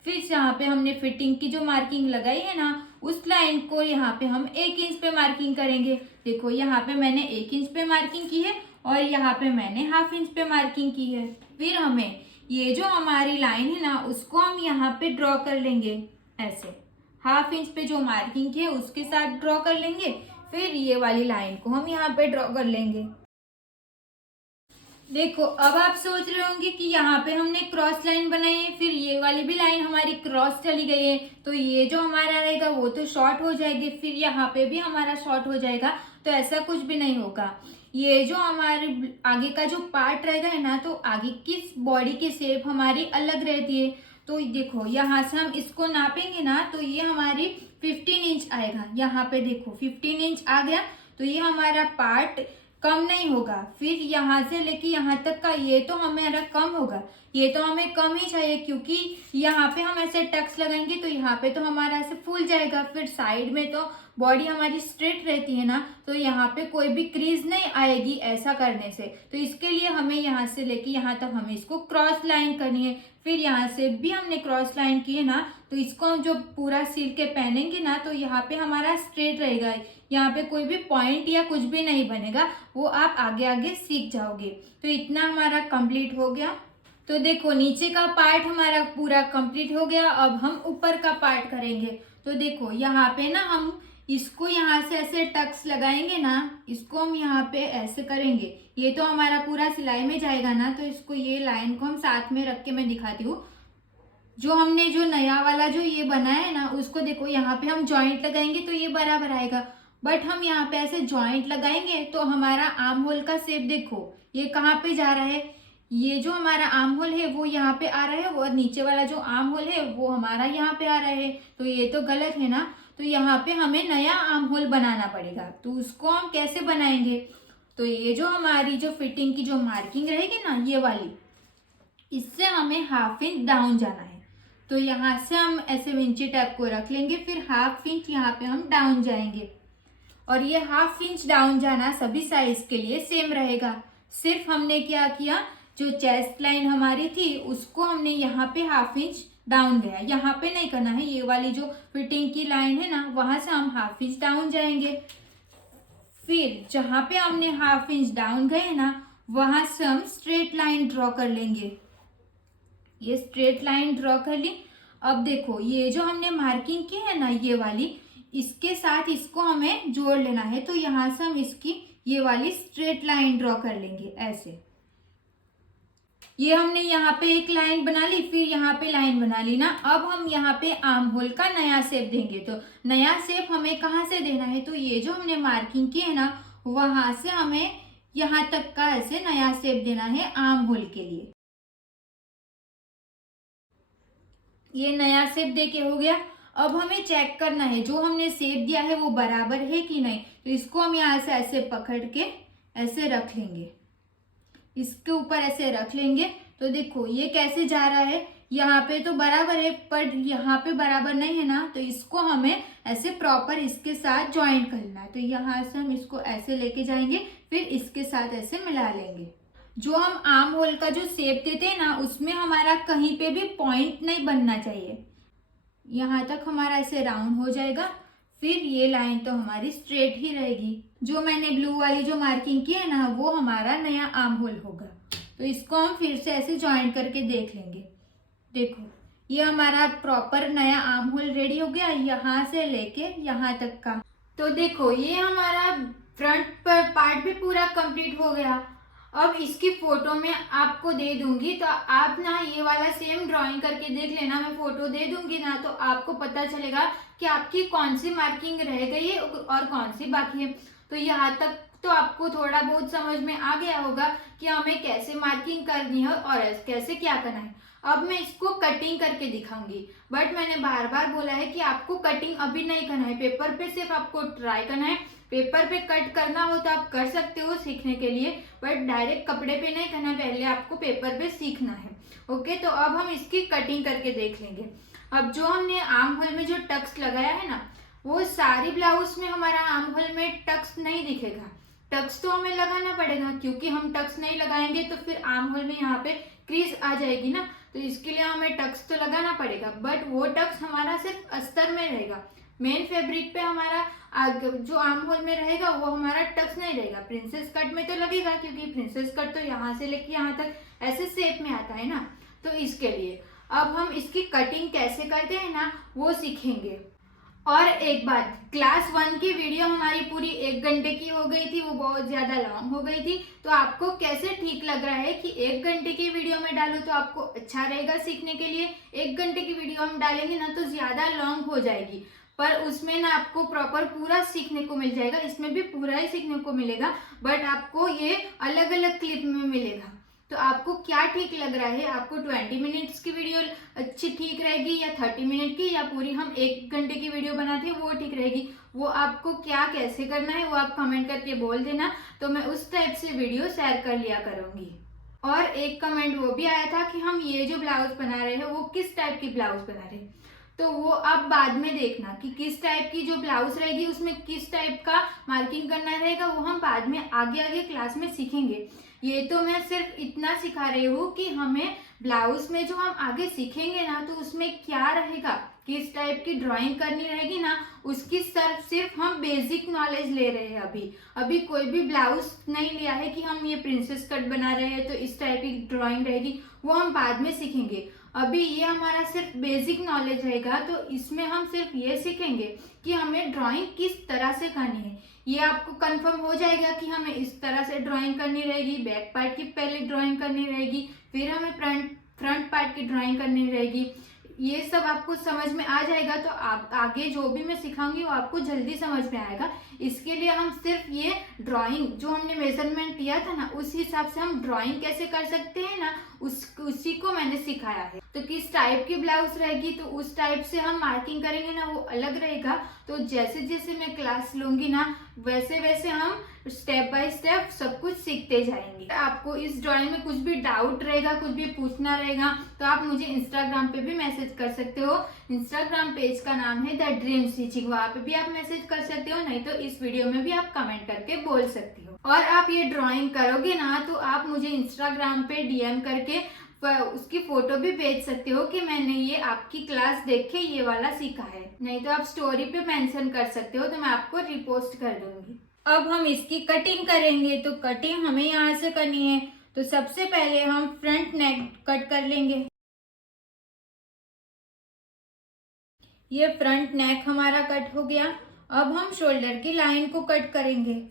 फिर जहाँ पे हमने फिटिंग की जो मार्किंग लगाई है ना, उस लाइन को यहाँ पे हम 1 इंच पे मार्किंग करेंगे। देखो यहाँ पे मैंने 1 इंच पे मार्किंग की है और यहाँ पे मैंने 1/2 इंच पे मार्किंग की है। फिर हमें ये जो हमारी लाइन है ना, उसको हम यहाँ पे ड्रॉ कर लेंगे ऐसे। 1/2 इंच पे जो मार्किंग की है उसके साथ ड्रॉ कर लेंगे। फिर ये वाली लाइन को हम यहाँ पे ड्रॉ कर लेंगे। देखो अब आप सोच रहे होंगे कि यहाँ पे हमने क्रॉस लाइन बनाई है, फिर ये वाली भी लाइन हमारी क्रॉस चली गई है, तो ये जो हमारा रहेगा वो तो शॉर्ट हो जाएगी, फिर यहाँ पे भी हमारा शॉर्ट हो जाएगा। तो ऐसा कुछ भी नहीं होगा। ये जो हमारे आगे का जो पार्ट रहेगा है ना, तो आगे की बॉडी की शेप हमारी अलग रहती है। तो देखो यहाँ से हम इसको नापेंगे ना, तो ये हमारी 15 इंच आएगा। यहाँ पे देखो 15 इंच आ गया, तो ये हमारा पार्ट कम नहीं होगा। फिर यहाँ से लेके यहाँ तक का ये तो हमारा कम होगा, ये तो हमें कम ही चाहिए, क्योंकि यहाँ पे हम ऐसे टक्स लगाएंगे तो यहाँ पे तो हमारा ऐसे फूल जाएगा। फिर साइड में तो बॉडी हमारी स्ट्रेट रहती है ना, तो यहाँ पे कोई भी क्रीज नहीं आएगी ऐसा करने से। तो इसके लिए हमें यहाँ से लेके यहाँ तक हमें इसको क्रॉस लाइन करनी है। फिर यहाँ से भी हमने क्रॉस लाइन की है ना, तो इसको हम जो पूरा सिल के पहनेंगे ना, तो यहाँ पे हमारा स्ट्रेट रहेगा। यहाँ पे कोई भी पॉइंट या कुछ भी नहीं बनेगा, वो आप आगे आगे सीख जाओगे। तो इतना हमारा कंप्लीट हो गया। तो देखो नीचे का पार्ट हमारा पूरा कंप्लीट हो गया। अब हम ऊपर का पार्ट करेंगे। तो देखो यहाँ पे ना हम इसको यहाँ से ऐसे टक्स लगाएंगे ना, इसको हम यहाँ पे ऐसे करेंगे। ये तो हमारा पूरा सिलाई में जाएगा ना, तो इसको ये लाइन को हम साथ में रख के मैं दिखाती हूँ। जो हमने जो नया वाला जो ये बनाया है ना, उसको देखो यहाँ पे हम जॉइंट लगाएंगे तो ये बराबर आएगा। बट हम यहाँ पे ऐसे जॉइंट लगाएंगे तो हमारा आर्म होल का शेप देखो ये कहाँ पे जा रहा है, ये जो हमारा आर्म होल है वो यहाँ पे आ रहा है और नीचे वाला जो आर्म होल है वो हमारा यहाँ पे आ रहा है, तो ये तो गलत है ना। तो यहाँ पे हमें नया आर्म होल बनाना पड़ेगा, तो उसको हम कैसे बनाएंगे। तो ये जो हमारी जो फिटिंग की जो मार्किंग रहेगी ना ये वाली, इससे हमें हाफ इंच डाउन जाना है। तो यहाँ से हम ऐसे विंची टैप को रख लेंगे, फिर हाफ इंच यहाँ पे हम डाउन जाएंगे। और ये हाफ इंच डाउन जाना सभी साइज के लिए सेम रहेगा। सिर्फ हमने क्या किया, जो चेस्ट लाइन हमारी थी उसको हमने यहाँ पे हाफ इंच डाउन गया, यहाँ पे नहीं करना है। ये वाली जो फिटिंग की लाइन है ना वहां से हम हाफ इंच डाउन जाएंगे। फिर जहाँ पे हमने हाफ इंच डाउन गए ना वहां से हम स्ट्रेट लाइन ड्रॉ कर लेंगे। ये स्ट्रेट लाइन ड्रॉ कर ली। अब देखो ये जो हमने मार्किंग की है ना ये वाली, इसके साथ इसको हमें जोड़ लेना है। तो यहाँ से हम इसकी ये वाली स्ट्रेट लाइन ड्रॉ कर लेंगे ऐसे। ये हमने यहाँ पे एक लाइन बना ली, फिर यहाँ पे लाइन बना ली ना। अब हम यहाँ पे आर्म होल का नया शेप देंगे। तो नया शेप हमें कहाँ से देना है, तो ये जो हमने मार्किंग की है ना वहां से हमें यहाँ तक का ऐसे नया शेप देना है आर्म होल के लिए। ये नया शेप देके हो गया। अब हमें चेक करना है जो हमने शेप दिया है वो बराबर है कि नहीं। तो इसको हम यहाँ से ऐसे पकड़ के ऐसे रख लेंगे, इसके ऊपर ऐसे रख लेंगे। तो देखो ये कैसे जा रहा है, यहाँ पे तो बराबर है पर यहाँ पे बराबर नहीं है ना। तो इसको हमें ऐसे प्रॉपर इसके साथ ज्वाइन करना है। तो यहाँ से हम इसको ऐसे लेके जाएंगे, फिर इसके साथ ऐसे मिला लेंगे। जो हम आर्म होल का जो शेप देते हैं ना उसमें हमारा कहीं पे भी पॉइंट नहीं बनना चाहिए। यहाँ तक हमारा ऐसे राउंड हो जाएगा। फिर ये लाइन तो हमारी स्ट्रेट ही रहेगी। जो मैंने ब्लू वाली जो मार्किंग की है ना वो हमारा नया आर्म होल होगा। तो इसको हम फिर से ऐसे ज्वाइन करके देख लेंगे। देखो ये हमारा प्रॉपर नया आर्म होल रेडी हो गया, यहाँ से लेके यहाँ तक का। तो देखो ये हमारा फ्रंट पर पार्ट भी पूरा कंप्लीट हो गया। अब इसकी फोटो मैं आपको दे दूंगी, तो आप ना ये वाला सेम ड्राइंग करके देख लेना। मैं फोटो दे दूंगी ना तो आपको पता चलेगा कि आपकी कौन सी मार्किंग रह गई है और कौन सी बाकी है। तो यहाँ तक तो आपको थोड़ा बहुत समझ में आ गया होगा कि हमें कैसे मार्किंग करनी है और कैसे क्या करना है। अब मैं इसको कटिंग करके दिखाऊंगी, बट मैंने बार बार बोला है कि आपको कटिंग अभी नहीं करना है, पेपर पे सिर्फ आपको ट्राई करना है। पेपर पे कट करना हो तो आप कर सकते हो सीखने के लिए, बट डायरेक्ट कपड़े पे नहीं करना, पहले आपको पेपर पे सीखना है। ओके, तो अब हम इसकी कटिंग करके देख लेंगे। अब जो हमने आर्म होल में जो टक्स लगाया है ना वो सारी ब्लाउज में हमारा आर्म होल में टक्स नहीं दिखेगा। टक्स तो हमें लगाना पड़ेगा, क्योंकि हम टक्स नहीं लगाएंगे तो फिर आर्म होल में यहाँ पे क्रीज आ जाएगी ना। तो इसके लिए हमें टक्स तो लगाना पड़ेगा, बट वो टक्स हमारा सिर्फ अस्तर में रहेगा। मेन फैब्रिक पे हमारा जो आर्म होल में रहेगा वो हमारा टक्स नहीं रहेगा। प्रिंसेस कट में तो लगेगा, क्योंकि प्रिंसेस कट तो यहाँ से लेके यहाँ तक ऐसे शेप में आता है ना। तो इसके लिए अब हम इसकी कटिंग कैसे करते हैं ना वो सीखेंगे। और एक बात, क्लास 1 की वीडियो हमारी पूरी 1 घंटे की हो गई थी, वो बहुत ज्यादा लॉन्ग हो गई थी। तो आपको कैसे ठीक लग रहा है कि 1 घंटे की वीडियो में डालूं तो आपको अच्छा रहेगा सीखने के लिए। 1 घंटे की वीडियो हम डालेंगे ना तो ज्यादा लॉन्ग हो जाएगी, पर उसमें ना आपको प्रॉपर पूरा सीखने को मिल जाएगा। इसमें भी पूरा ही सीखने को मिलेगा, बट आपको ये अलग अलग क्लिप में मिलेगा। तो आपको क्या ठीक लग रहा है, आपको 20 मिनट्स की वीडियो अच्छी ठीक रहेगी या 30 मिनट की, या पूरी हम 1 घंटे की वीडियो बनाते हैं वो ठीक रहेगी। वो आपको क्या कैसे करना है वो आप कमेंट करके बोल देना, तो मैं उस टाइप से वीडियो शेयर कर लिया करूंगी। और एक कमेंट वो भी आया था कि हम ये जो ब्लाउज बना रहे हैं वो किस टाइप की ब्लाउज बना रहे हैं। तो वो आप बाद में देखना कि किस टाइप की जो ब्लाउज रहेगी उसमें किस टाइप का मार्किंग करना रहेगा, वो हम बाद में आगे आगे क्लास में सीखेंगे। ये तो मैं सिर्फ इतना सिखा रही हूँ कि हमें ब्लाउज में जो हम आगे सीखेंगे ना तो उसमें क्या रहेगा, किस टाइप की ड्राइंग करनी रहेगी ना, उसकी सिर्फ हम बेसिक नॉलेज ले रहे हैं। अभी कोई भी ब्लाउज नहीं लिया है कि हम ये प्रिंसेस कट बना रहे हैं तो इस टाइप की ड्राइंग रहेगी, वो हम बाद में सीखेंगे। अभी ये हमारा सिर्फ बेसिक नॉलेज रहेगा, तो इसमें हम सिर्फ ये सीखेंगे कि हमें ड्राइंग किस तरह से करनी है। ये आपको कंफर्म हो जाएगा कि हमें इस तरह से ड्राइंग करनी रहेगी, बैक पार्ट की पहले ड्राइंग करनी रहेगी, फिर हमें फ्रंट पार्ट की ड्राइंग करनी रहेगी। ये सब आपको समझ में आ जाएगा तो आप आगे जो भी मैं सिखाऊंगी वो आपको जल्दी समझ में आएगा। इसके लिए हम सिर्फ ये ड्राइंग जो हमने मेजरमेंट लिया था ना, उस हिसाब से हम ड्राइंग कैसे कर सकते हैं ना, उसी को मैंने सिखाया है। तो किस टाइप की ब्लाउज रहेगी तो उस टाइप से हम मार्किंग करेंगे ना, वो अलग रहेगा। तो जैसे जैसे मैं क्लास लूंगी ना, वैसे वैसे हम स्टेप बाय स्टेप सब कुछ सीखते जाएंगे। आपको इस ड्राइंग में कुछ भी डाउट रहेगा, कुछ भी पूछना रहेगा, तो आप मुझे इंस्टाग्राम पे भी मैसेज कर सकते हो। इंस्टाग्राम पेज का नाम है द ड्रीम स्टिचिंग, वहां पे भी आप मैसेज कर सकते हो, नहीं तो इस वीडियो में भी आप कमेंट करके बोल सकते हो। और आप ये ड्राइंग करोगे ना तो आप मुझे इंस्टाग्राम पे डीएम करके उसकी फोटो भी भेज सकते हो कि मैंने ये आपकी क्लास देख के ये वाला सीखा है, नहीं तो आप स्टोरी पे मेंशन कर सकते हो, तो मैं आपको रिपोस्ट कर दूंगी। अब हम इसकी कटिंग करेंगे, तो कटिंग हमें यहाँ से करनी है। तो सबसे पहले हम फ्रंट नेक कट कर लेंगे। ये फ्रंट नेक हमारा कट हो गया। अब हम शोल्डर की लाइन को कट करेंगे।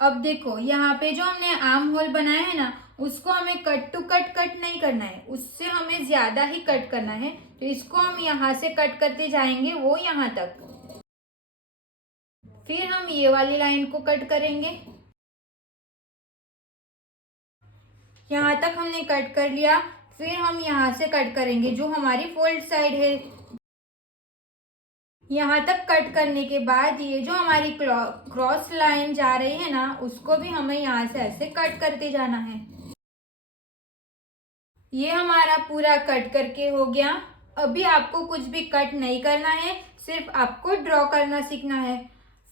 अब देखो यहाँ पे जो हमने आर्म होल बनाया है ना, उसको हमें कट टू कट नहीं करना है, उससे हमें ज्यादा ही कट करना है। तो इसको हम यहाँ से कट करते जाएंगे वो यहाँ तक। फिर हम ये वाली लाइन को कट करेंगे। यहाँ तक हमने कट कर लिया। फिर हम यहाँ से कट करेंगे जो हमारी फोल्ड साइड है। यहाँ तक कट करने के बाद ये जो हमारी क्रॉस लाइन जा रही है ना, उसको भी हमें यहाँ से ऐसे कट करते जाना है। ये हमारा पूरा कट करके हो गया। अभी आपको कुछ भी कट नहीं करना है, सिर्फ आपको ड्रॉ करना सीखना है।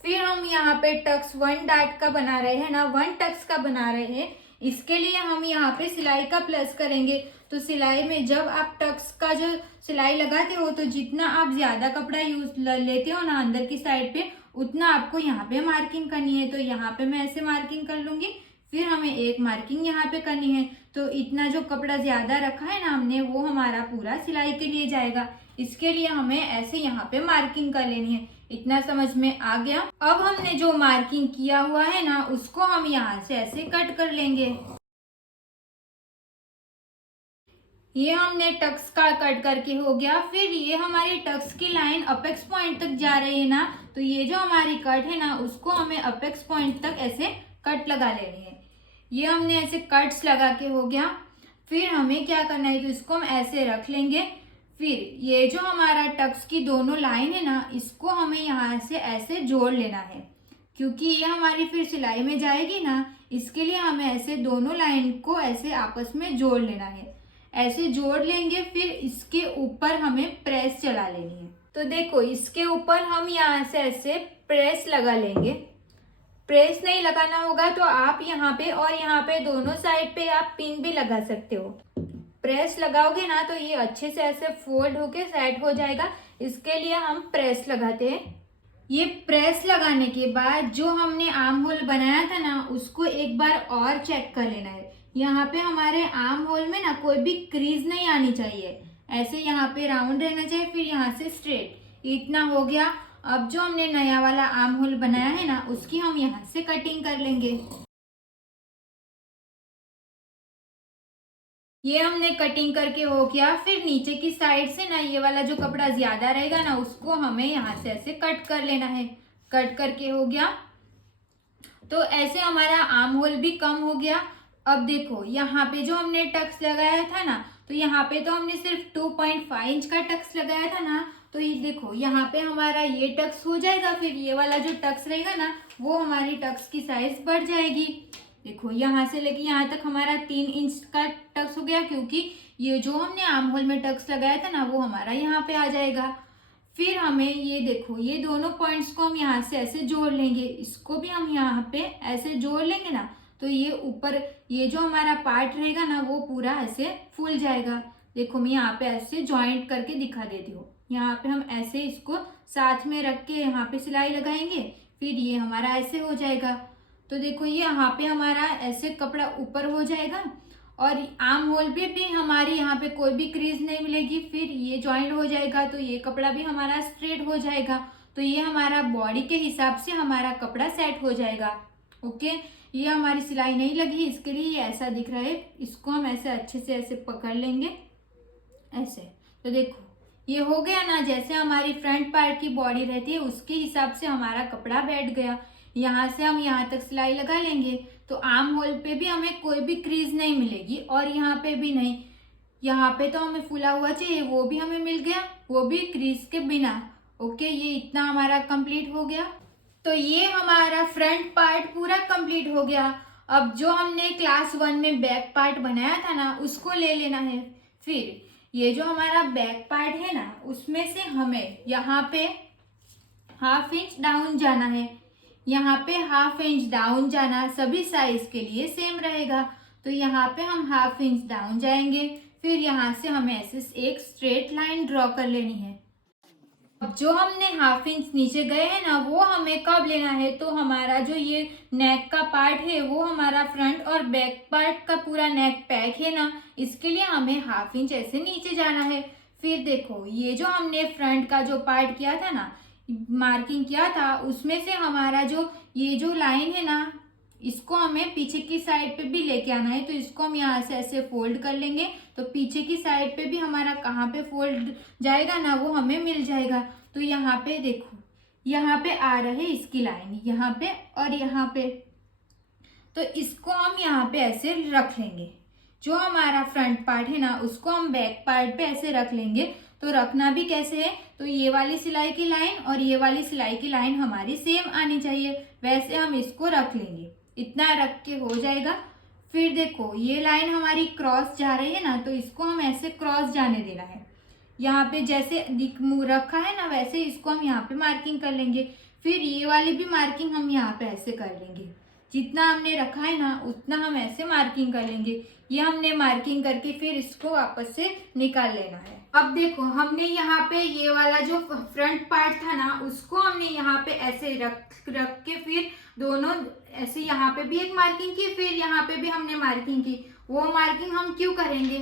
फिर हम यहाँ पे टक्स 1 डार्ट का बना रहे हैं ना, 1 टक्स का बना रहे हैं। इसके लिए हम यहाँ पे सिलाई का प्लस करेंगे। तो सिलाई में जब आप टक्स का जो सिलाई लगाते हो, तो जितना आप ज्यादा कपड़ा यूज लेते हो ना अंदर की साइड पे, उतना आपको यहाँ पे मार्किंग करनी है। तो यहाँ पे मैं ऐसे मार्किंग कर लूंगी। फिर हमें एक मार्किंग यहाँ पे करनी है। तो इतना जो कपड़ा ज्यादा रखा है ना हमने, वो हमारा पूरा सिलाई के लिए जाएगा। इसके लिए हमें ऐसे यहाँ पे मार्किंग कर लेनी है। इतना समझ में आ गया। अब हमने जो मार्किंग किया हुआ है ना, उसको हम यहाँ से ऐसे कट कर लेंगे। ये हमने टक्स का कट करके हो गया। फिर ये हमारी टक्स की लाइन अपेक्स पॉइंट तक जा रही है ना, तो ये जो हमारी कट है ना, उसको हमें अपेक्स पॉइंट तक ऐसे कट लगा लेनी है। ये हमने ऐसे कट्स लगा के हो गया। फिर हमें क्या करना है, तो इसको हम ऐसे रख लेंगे। फिर ये जो हमारा टक्स की दोनों लाइन है ना, इसको हमें यहाँ से ऐसे जोड़ लेना है, क्योंकि ये हमारी फिर सिलाई में जाएगी ना। इसके लिए हमें ऐसे दोनों लाइन को ऐसे आपस में जोड़ लेना है। ऐसे जोड़ लेंगे। फिर इसके ऊपर हमें प्रेस चला लेनी है। तो देखो इसके ऊपर हम यहाँ से ऐसे प्रेस लगा लेंगे। प्रेस नहीं लगाना होगा तो आप यहाँ पे और यहाँ पे दोनों साइड पे आप पिन भी लगा सकते हो। प्रेस लगाओगे ना तो ये अच्छे से ऐसे फोल्ड होके सेट हो जाएगा। इसके लिए हम प्रेस लगाते हैं। ये प्रेस लगाने के बाद जो हमने आर्म होल बनाया था ना, उसको एक बार और चेक कर लेना है। यहाँ पे हमारे आर्म होल में ना कोई भी क्रीज नहीं आनी चाहिए, ऐसे यहाँ पे राउंड रहना चाहिए, फिर यहाँ से स्ट्रेट। इतना हो गया। अब जो हमने नया वाला आर्म होल बनाया है ना, उसकी हम यहाँ से कटिंग कर लेंगे। ये हमने कटिंग करके हो गया। फिर नीचे की साइड से ना ये वाला जो कपड़ा ज्यादा रहेगा ना, उसको हमें यहाँ से ऐसे कट कर लेना है। कट करके हो गया। तो ऐसे हमारा आर्म होल भी कम हो गया। अब देखो यहाँ पे जो हमने टक्स लगाया था ना, तो यहाँ पे तो हमने सिर्फ 2.5 इंच का टक्स लगाया था ना, तो ये देखो यहाँ पे हमारा ये टक्स हो जाएगा। फिर ये वाला जो टक्स रहेगा ना, वो हमारी टक्स की साइज बढ़ जाएगी। देखो यहाँ से लेके यहाँ तक हमारा 3 इंच का टक्स हो गया, क्योंकि ये जो हमने आर्म होल में टक्स लगाया था ना, वो हमारा यहाँ पे आ जाएगा। फिर हमें ये देखो ये दोनों पॉइंट्स को हम यहाँ से ऐसे जोड़ लेंगे। इसको भी हम यहाँ पे ऐसे जोड़ लेंगे ना, तो ये ऊपर ये जो हमारा पार्ट रहेगा ना, वो पूरा ऐसे फूल जाएगा। देखो मैं यहाँ पे ऐसे ज्वाइंट करके दिखा देती हूँ। यहाँ पे हम ऐसे इसको साथ में रख के यहाँ पे सिलाई लगाएंगे। फिर ये हमारा ऐसे हो जाएगा। तो देखो ये यहाँ पे हमारा ऐसे कपड़ा ऊपर हो जाएगा, और आर्म होल पे भी हमारी यहाँ पे कोई भी क्रीज नहीं मिलेगी। फिर ये ज्वाइंट हो जाएगा, तो ये कपड़ा भी हमारा स्ट्रेट हो जाएगा। तो ये हमारा बॉडी के हिसाब से हमारा कपड़ा सेट हो जाएगा। ओके, ये हमारी सिलाई नहीं लगी, इसके लिए ये ऐसा दिख रहा है। इसको हम ऐसे अच्छे से ऐसे पकड़ लेंगे, ऐसे। तो देखो ये हो गया ना, जैसे हमारी फ्रंट पार्ट की बॉडी रहती है उसके हिसाब से हमारा कपड़ा बैठ गया। यहाँ से हम यहाँ तक सिलाई लगा लेंगे तो आर्म होल पे भी हमें कोई भी क्रीज नहीं मिलेगी और यहाँ पे भी नहीं। यहाँ पे तो हमें फुला हुआ चाहिए, वो भी हमें मिल गया, वो भी क्रीज के बिना। ओके, ये इतना हमारा कंप्लीट हो गया। तो ये हमारा फ्रंट पार्ट पूरा कंप्लीट हो गया। अब जो हमने क्लास 1 में बैक पार्ट बनाया था ना उसको ले लेना है। फिर ये जो हमारा बैक पार्ट है ना उसमें से हमें यहाँ पे 1/2 इंच डाउन जाना है। यहाँ पे 1/2 इंच डाउन जाना सभी साइज के लिए सेम रहेगा। तो यहाँ पे हम 1/2 इंच डाउन जाएंगे। फिर यहाँ से हमें ऐसे एक स्ट्रेट लाइन ड्रॉ कर लेनी है। अब जो हमने 1/2 इंच नीचे गए हैं ना वो हमें कब लेना है, तो हमारा जो ये नेक का पार्ट है वो हमारा फ्रंट और बैक पार्ट का पूरा नेक पैक है ना, इसके लिए हमें 1/2 इंच ऐसे नीचे जाना है। फिर देखो ये जो हमने फ्रंट का जो पार्ट किया था ना, मार्किंग किया था, उसमें से हमारा जो ये जो लाइन है ना इसको हमें पीछे की साइड पे भी लेके आना है। तो इसको हम यहाँ से ऐसे फोल्ड कर लेंगे तो पीछे की साइड पे भी हमारा कहाँ पे फोल्ड जाएगा ना वो हमें मिल जाएगा। तो यहाँ पे देखो यहाँ पे आ रहे इसकी लाइन यहाँ पे और यहाँ पे, तो इसको हम यहाँ पे ऐसे रख लेंगे। जो हमारा फ्रंट पार्ट है ना उसको हम बैक पार्ट पे ऐसे रख लेंगे। तो रखना भी कैसे है, तो ये वाली सिलाई की लाइन और ये वाली सिलाई की लाइन हमारी सेम आनी चाहिए, वैसे हम इसको रख लेंगे। इतना रख के हो जाएगा। फिर देखो ये लाइन हमारी क्रॉस जा रही है ना, तो इसको हम ऐसे क्रॉस जाने देना है। यहाँ पे जैसे रखा है ना वैसे इसको हम यहाँ पे मार्किंग कर लेंगे। फिर ये वाली भी मार्किंग हम यहाँ पे ऐसे कर लेंगे। जितना हमने रखा है ना उतना हम ऐसे मार्किंग कर लेंगे। ये हमने मार्किंग करके फिर इसको वापस से निकाल लेना है। अब देखो हमने यहाँ पे ये वाला जो फ्रंट पार्ट था ना उसको हमने यहाँ पे ऐसे रख के फिर दोनों ऐसे यहाँ पे भी एक मार्किंग की, फिर यहाँ पे भी हमने मार्किंग की। वो मार्किंग हम क्यों करेंगे,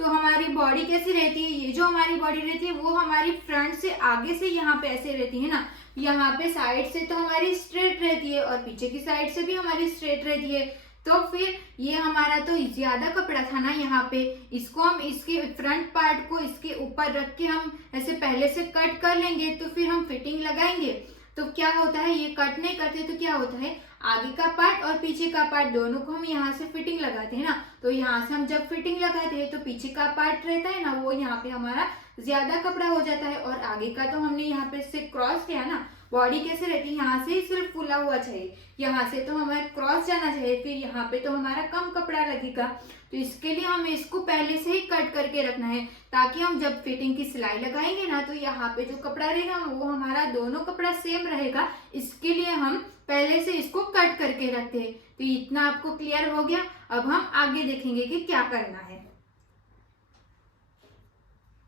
तो हमारी बॉडी कैसी रहती है, ये जो हमारी बॉडी रहती है वो हमारी फ्रंट से आगे से यहाँ पे ऐसे रहती है ना, यहाँ पे साइड से तो हमारी स्ट्रेट रहती है और पीछे की साइड से भी हमारी स्ट्रेट रहती है। तो फिर ये हमारा तो ज्यादा कपड़ा था ना यहाँ पे, इसको हम इसके फ्रंट पार्ट को इसके ऊपर रख के हम ऐसे पहले से कट कर लेंगे। तो फिर हम फिटिंग लगाएंगे तो क्या होता है, ये कट नहीं करते तो क्या होता है, आगे का पार्ट और पीछे का पार्ट दोनों को हम यहाँ से फिटिंग लगाते हैं ना। तो यहाँ से हम जब फिटिंग लगाते हैं तो पीछे का पार्ट रहता है ना वो यहाँ पे हमारा ज्यादा कपड़ा हो जाता है और आगे का तो हमने यहाँ पे से क्रॉस किया ना। बॉडी कैसे रहती है, यहाँ से ही सिर्फ फुला हुआ चाहिए, यहाँ से तो हमें क्रॉस जाना चाहिए, फिर यहाँ पे तो हमारा कम कपड़ा लगेगा। तो इसके लिए हमें इसको पहले से ही कट करके रखना है ताकि हम जब फिटिंग की सिलाई लगाएंगे ना तो यहाँ पे जो कपड़ा रहेगा वो हमारा दोनों कपड़ा सेम रहेगा। इसके लिए हम पहले से इसको कट करके रखते हैं। तो इतना आपको क्लियर हो गया। अब हम आगे देखेंगे कि क्या करना है।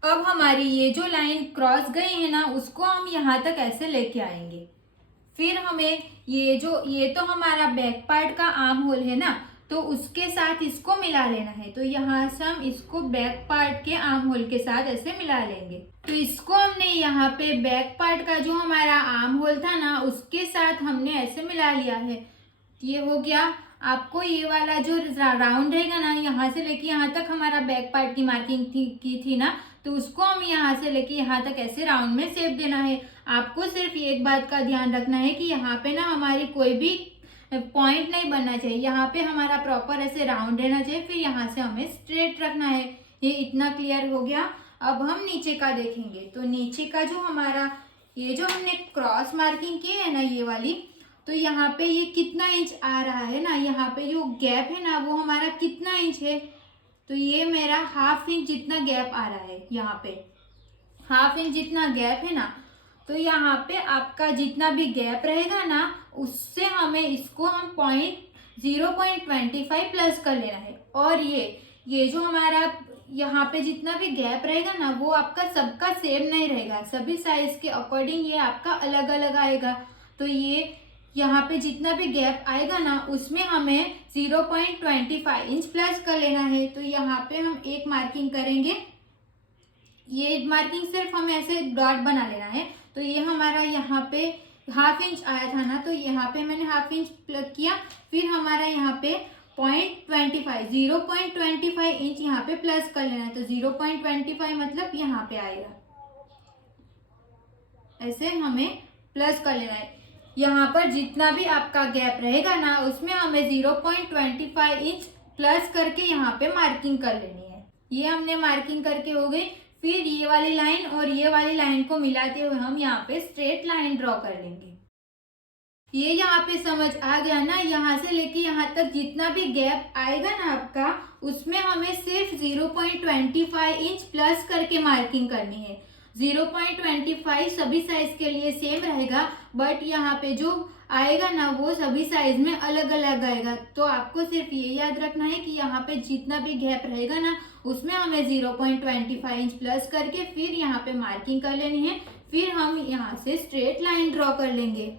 अब हमारी ये जो लाइन क्रॉस गई है ना उसको हम यहाँ तक ऐसे लेके आएंगे। फिर हमें ये तो हमारा बैक पार्ट का आर्म होल है ना, तो उसके साथ इसको मिला लेना है। तो यहाँ से हम इसको बैक पार्ट के आर्म होल के साथ ऐसे मिला लेंगे। तो इसको हमने यहाँ पे बैक पार्ट का जो हमारा आर्म होल था ना उसके साथ हमने ऐसे मिला लिया है। ये हो गया। आपको ये वाला जो राउंड रहेगा ना यहाँ से लेके यहाँ तक हमारा बैक पार्ट की मार्किंग की थी ना, तो उसको हम यहाँ से लेके यहाँ तक ऐसे राउंड में शेप देना है। आपको सिर्फ एक बात का ध्यान रखना है कि यहाँ पे ना हमारी कोई भी पॉइंट नहीं बनना चाहिए, यहाँ पे हमारा प्रॉपर ऐसे राउंड रहना चाहिए, फिर यहाँ से हमें स्ट्रेट रखना है। ये इतना क्लियर हो गया। अब हम नीचे का देखेंगे। तो नीचे का जो हमारा ये जो हमने क्रॉस मार्किंग की है ना ये वाली, तो यहाँ पे ये कितना इंच आ रहा है ना, यहाँ पे जो गैप है ना वो हमारा कितना इंच है, तो ये मेरा 1/2 इंच जितना गैप आ रहा है। यहाँ पे 1/2 इंच जितना गैप है ना, तो यहाँ पे आपका जितना भी गैप रहेगा ना उससे हमें इसको हम 0.25 प्लस कर लेना है। और ये जो हमारा यहाँ पे जितना भी गैप रहेगा ना वो आपका सबका सेम नहीं रहेगा, सभी साइज के अकॉर्डिंग ये आपका अलग अलग आएगा। तो ये यहाँ पे जितना भी गैप आएगा ना उसमें हमें 0.25 इंच प्लस कर लेना है। तो यहाँ पे हम एक मार्किंग करेंगे, ये मार्किंग सिर्फ हमें ऐसे डॉट बना लेना है। तो ये हमारा यहाँ पे 1/2 इंच आया था ना, तो यहाँ पे मैंने 1/2 इंच प्लग किया। फिर हमारा यहाँ पे 0.25 0.25 इंच यहाँ पे प्लस कर लेना है। तो 0.25 मतलब यहाँ पे आएगा, ऐसे हमें प्लस कर लेना है। यहाँ पर जितना भी आपका गैप रहेगा ना उसमें हमें 0.25 इंच प्लस करके यहाँ पे मार्किंग कर लेनी है। ये हमने मार्किंग करके हो गई। फिर ये वाली लाइन और ये वाली लाइन को मिलाते हुए हम यहाँ पे स्ट्रेट लाइन ड्रॉ कर लेंगे। ये यहाँ पे समझ आ गया ना, यहाँ से लेके यहाँ तक जितना भी गैप आएगा ना आपका उसमें हमें सिर्फ 0.25 इंच प्लस करके मार्किंग करनी है। 0.25 सभी साइज के लिए सेम रहेगा, बट यहाँ पे जो आएगा ना वो सभी साइज में अलग अलग आएगा। तो आपको सिर्फ ये याद रखना है कि यहाँ पे जितना भी गैप रहेगा ना उसमें हमें 0.25 इंच प्लस करके फिर यहाँ पे मार्किंग कर लेनी है। फिर हम यहाँ से स्ट्रेट लाइन ड्रॉ कर लेंगे।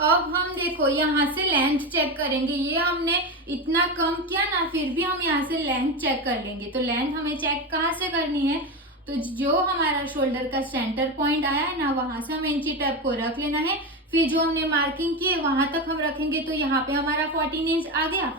अब हम देखो यहाँ से लेंथ चेक करेंगे। ये हमने इतना कम किया ना, फिर भी हम यहाँ से लेंथ चेक कर लेंगे। तो लेंथ हमें चेक कहाँ से करनी है, तो जो हमारा शोल्डर का सेंटर पॉइंट आया है ना वहां से हमें इंची टेप को रख लेना है। फिर जो हमने मार्किंग की है वहां तक हम रखेंगे। तो यहाँ पे हमारा 14 इंच आ गया।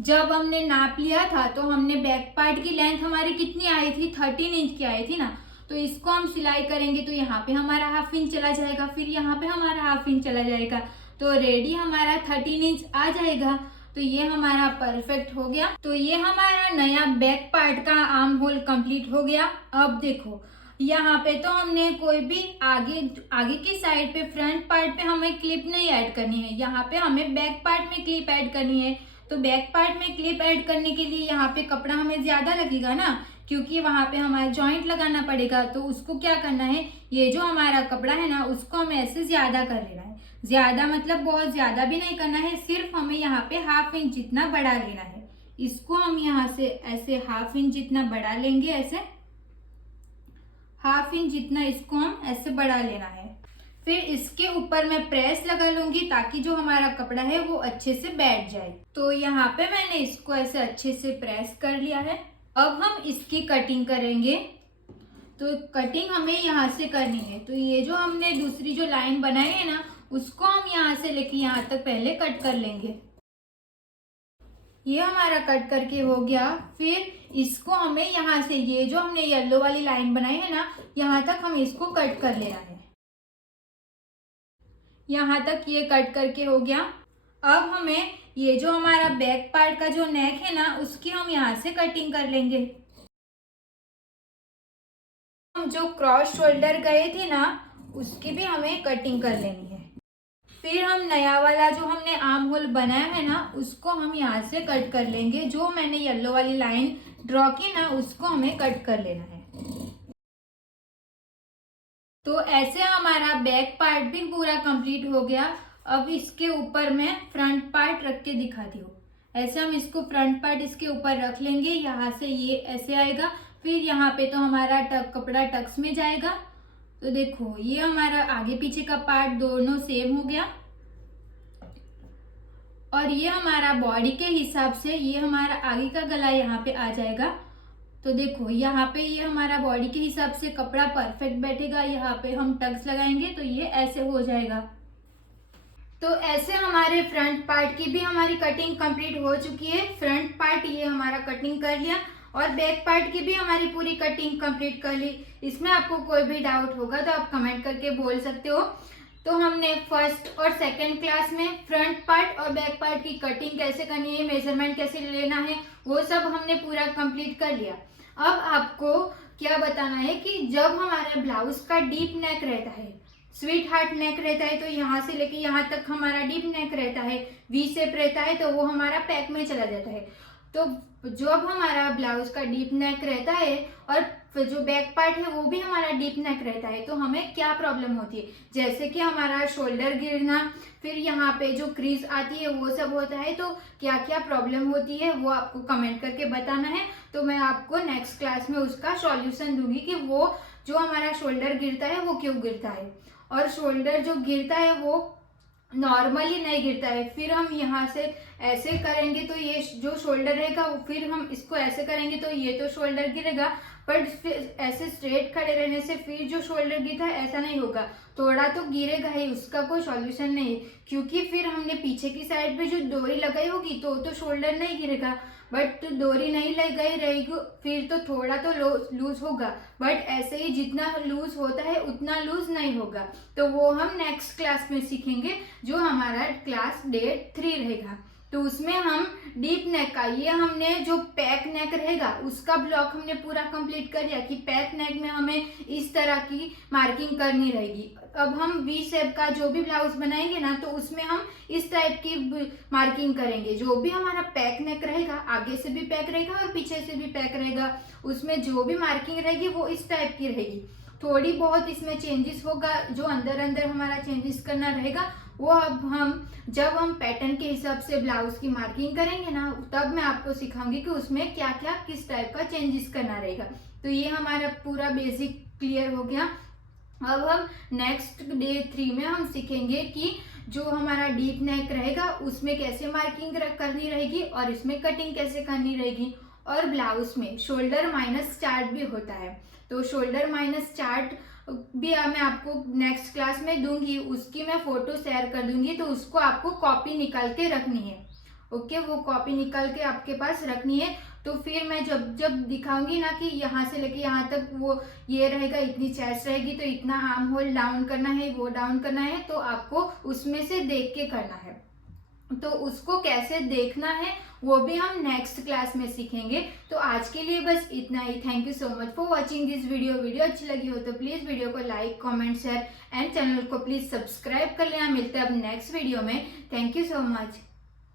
जब हमने नाप लिया था तो हमने बैक पार्ट की लेंथ हमारी कितनी आई थी, 13 इंच की आई थी ना। तो इसको हम सिलाई करेंगे तो यहाँ पे हमारा हाफ इंच चला जाएगा, फिर यहाँ पे हमारा हाफ इंच चला जाएगा। तो रेडी हमारा 13 इंच आ जाएगा। तो ये हमारा परफेक्ट हो गया। तो ये हमारा नया बैक पार्ट का आर्म होल कंप्लीट हो गया। अब देखो यहाँ पे तो हमने कोई भी आगे की साइड पे फ्रंट पार्ट पे हमें क्लिप नहीं ऐड करनी है, यहाँ पे हमें बैक पार्ट में क्लिप ऐड करनी है। तो बैक पार्ट में क्लिप ऐड करने के लिए यहाँ पे कपड़ा हमें ज्यादा लगेगा ना, क्योंकि वहां पे हमारा जॉइंट लगाना पड़ेगा। तो उसको क्या करना है, ये जो हमारा कपड़ा है ना उसको हमें ऐसे ज्यादा कर लेना है। ज्यादा मतलब बहुत ज्यादा भी नहीं करना है, सिर्फ हमें यहाँ पे हाफ इंच जितना बढ़ा लेना है। इसको हम यहाँ से ऐसे हाफ इंच जितना बढ़ा लेंगे, ऐसे हाफ इंच जितना इसको हम ऐसे बढ़ा लेना है। फिर इसके ऊपर मैं प्रेस लगा लूंगी ताकि जो हमारा कपड़ा है वो अच्छे से बैठ जाए। तो यहाँ पे मैंने इसको ऐसे अच्छे से प्रेस कर लिया है। अब हम इसकी कटिंग करेंगे। तो कटिंग हमें यहाँ से करनी है। तो ये जो हमने दूसरी जो लाइन बनाई है ना उसको हम यहाँ से लेके यहाँ तक पहले कट कर लेंगे। ये हमारा कट करके हो गया। फिर इसको हमें यहाँ से ये जो हमने येलो वाली लाइन बनाई है ना यहाँ तक हम इसको कट कर लेना है। यहाँ तक ये कट करके हो गया। अब हमें ये जो हमारा बैक पार्ट का जो नेक है ना उसकी हम यहाँ से कटिंग कर लेंगे। हम जो क्रॉस शोल्डर गए थे ना उसकी भी हमें कटिंग कर लेनी है। फिर हम नया वाला जो हमने आर्म होल बनाया है ना उसको हम यहाँ से कट कर लेंगे। जो मैंने येलो वाली लाइन ड्रॉ की ना उसको हमें कट कर लेना है। तो ऐसे हमारा बैक पार्ट भी पूरा कंप्लीट हो गया। अब इसके ऊपर मैं फ्रंट पार्ट रख के दिखाती हूँ। ऐसे हम इसको फ्रंट पार्ट इसके ऊपर रख लेंगे। यहाँ से ये ऐसे आएगा। फिर यहाँ पे तो हमारा कपड़ा टक्स में जाएगा। तो देखो ये हमारा आगे पीछे का पार्ट दोनों सेम हो गया। और ये हमारा बॉडी के हिसाब से ये हमारा आगे का गला यहाँ पे आ जाएगा। तो देखो यहाँ पे ये हमारा बॉडी के हिसाब से कपड़ा परफेक्ट बैठेगा। यहाँ पे हम टक्स लगाएंगे तो ये ऐसे हो जाएगा। तो ऐसे हमारे फ्रंट पार्ट की भी हमारी कटिंग कंप्लीट हो चुकी है। फ्रंट पार्ट ये हमारा कटिंग कर लिया और बैक पार्ट की भी हमारी पूरी कटिंग कंप्लीट कर ली। इसमें आपको कोई भी डाउट होगा तो आप कमेंट करके बोल सकते हो। तो हमने फर्स्ट और सेकंड क्लास में फ्रंट पार्ट और बैक पार्ट की कटिंग कैसे करनी है, मेजरमेंट कैसे लेना है, वो सब हमने पूरा कंप्लीट कर लिया। अब आपको क्या बताना है कि जब हमारे ब्लाउज का डीप नेक रहता है, स्वीट हार्ट नेक रहता है, तो यहाँ से लेके यहाँ तक हमारा डीप नेक रहता है, वी शेप रहता है, तो वो हमारा पैक में चला जाता है। तो जब हमारा ब्लाउज का डीप नेक रहता है और जो बैक पार्ट है वो भी हमारा डीप नेक रहता है, तो हमें क्या प्रॉब्लम होती है, जैसे कि हमारा शोल्डर गिरना, फिर यहाँ पे जो क्रीज आती है वो सब होता है। तो क्या क्या प्रॉब्लम होती है वो आपको कमेंट करके बताना है। तो मैं आपको नेक्स्ट क्लास में उसका सॉल्यूशन दूंगी कि वो जो हमारा शोल्डर गिरता है वो क्यों गिरता है। और शोल्डर जो गिरता है वो नॉर्मली नहीं गिरता है। फिर हम यहाँ से ऐसे करेंगे तो ये जो शोल्डर रहेगा, फिर हम इसको ऐसे करेंगे तो ये तो शोल्डर गिरेगा, बट फिर ऐसे स्ट्रेट खड़े रहने से फिर जो शोल्डर गिरता है ऐसा नहीं होगा, थोड़ा तो गिरेगा ही, उसका कोई सॉल्यूशन नहीं है। क्योंकि फिर हमने पीछे की साइड पे जो डोरी लगाई होगी तो शोल्डर नहीं गिरेगा, बट डोरी नहीं लगाई रहेगी फिर तो थोड़ा तो लूज होगा, बट ऐसे ही जितना लूज होता है उतना लूज नहीं होगा। तो वो हम नेक्स्ट क्लास में सीखेंगे, जो हमारा क्लास डे 3 रहेगा। तो उसमें हम डीप नेक का, ये हमने जो पैक नेक रहेगा उसका ब्लॉक हमने पूरा कंप्लीट कर लिया कि पैक नेक में हमें इस तरह की मार्किंग करनी रहेगी। अब हम वी शेप का जो भी ब्लाउज बनाएंगे ना, तो उसमें हम इस टाइप की मार्किंग करेंगे। जो भी हमारा पैक नेक रहेगा, आगे से भी पैक रहेगा और पीछे से भी पैक रहेगा, उसमें जो भी मार्किंग रहेगी वो इस टाइप की रहेगी। थोड़ी बहुत इसमें चेंजेस होगा, जो अंदर अंदर हमारा चेंजेस करना रहेगा वो अब जब हम पैटर्न के हिसाब से ब्लाउज की मार्किंग करेंगे ना, तब मैं आपको सिखाऊंगी कि उसमें क्या क्या किस टाइप का चेंजेस करना रहेगा। तो ये हमारा पूरा बेसिक क्लियर हो गया। अब हम नेक्स्ट डे 3 में हम सीखेंगे कि जो हमारा डीप नेक रहेगा उसमें कैसे मार्किंग करनी रहेगी और इसमें कटिंग कैसे करनी रहेगी। और ब्लाउज में शोल्डर माइनस चार्ट भी होता है, तो शोल्डर माइनस चार्ट भी मैं आपको नेक्स्ट क्लास में दूंगी, उसकी मैं फोटो शेयर कर दूंगी, तो उसको आपको कॉपी निकाल के रखनी है। ओके, वो कॉपी निकाल के आपके पास रखनी है। तो फिर मैं जब जब दिखाऊंगी ना कि यहाँ से लेके यहाँ तक वो ये रहेगा, इतनी चेस्ट रहेगी तो इतना आर्म होल डाउन करना है, वो डाउन करना है, तो आपको उसमें से देख के करना है। तो उसको कैसे देखना है वो भी हम नेक्स्ट क्लास में सीखेंगे। तो आज के लिए बस इतना ही। Thank you so much for watching this video अच्छी लगी हो तो प्लीज वीडियो को like, comment, share and channel को प्लीज सब्सक्राइब कर लेना। मिलते हैं अब नेक्स्ट वीडियो में। Thank you so much.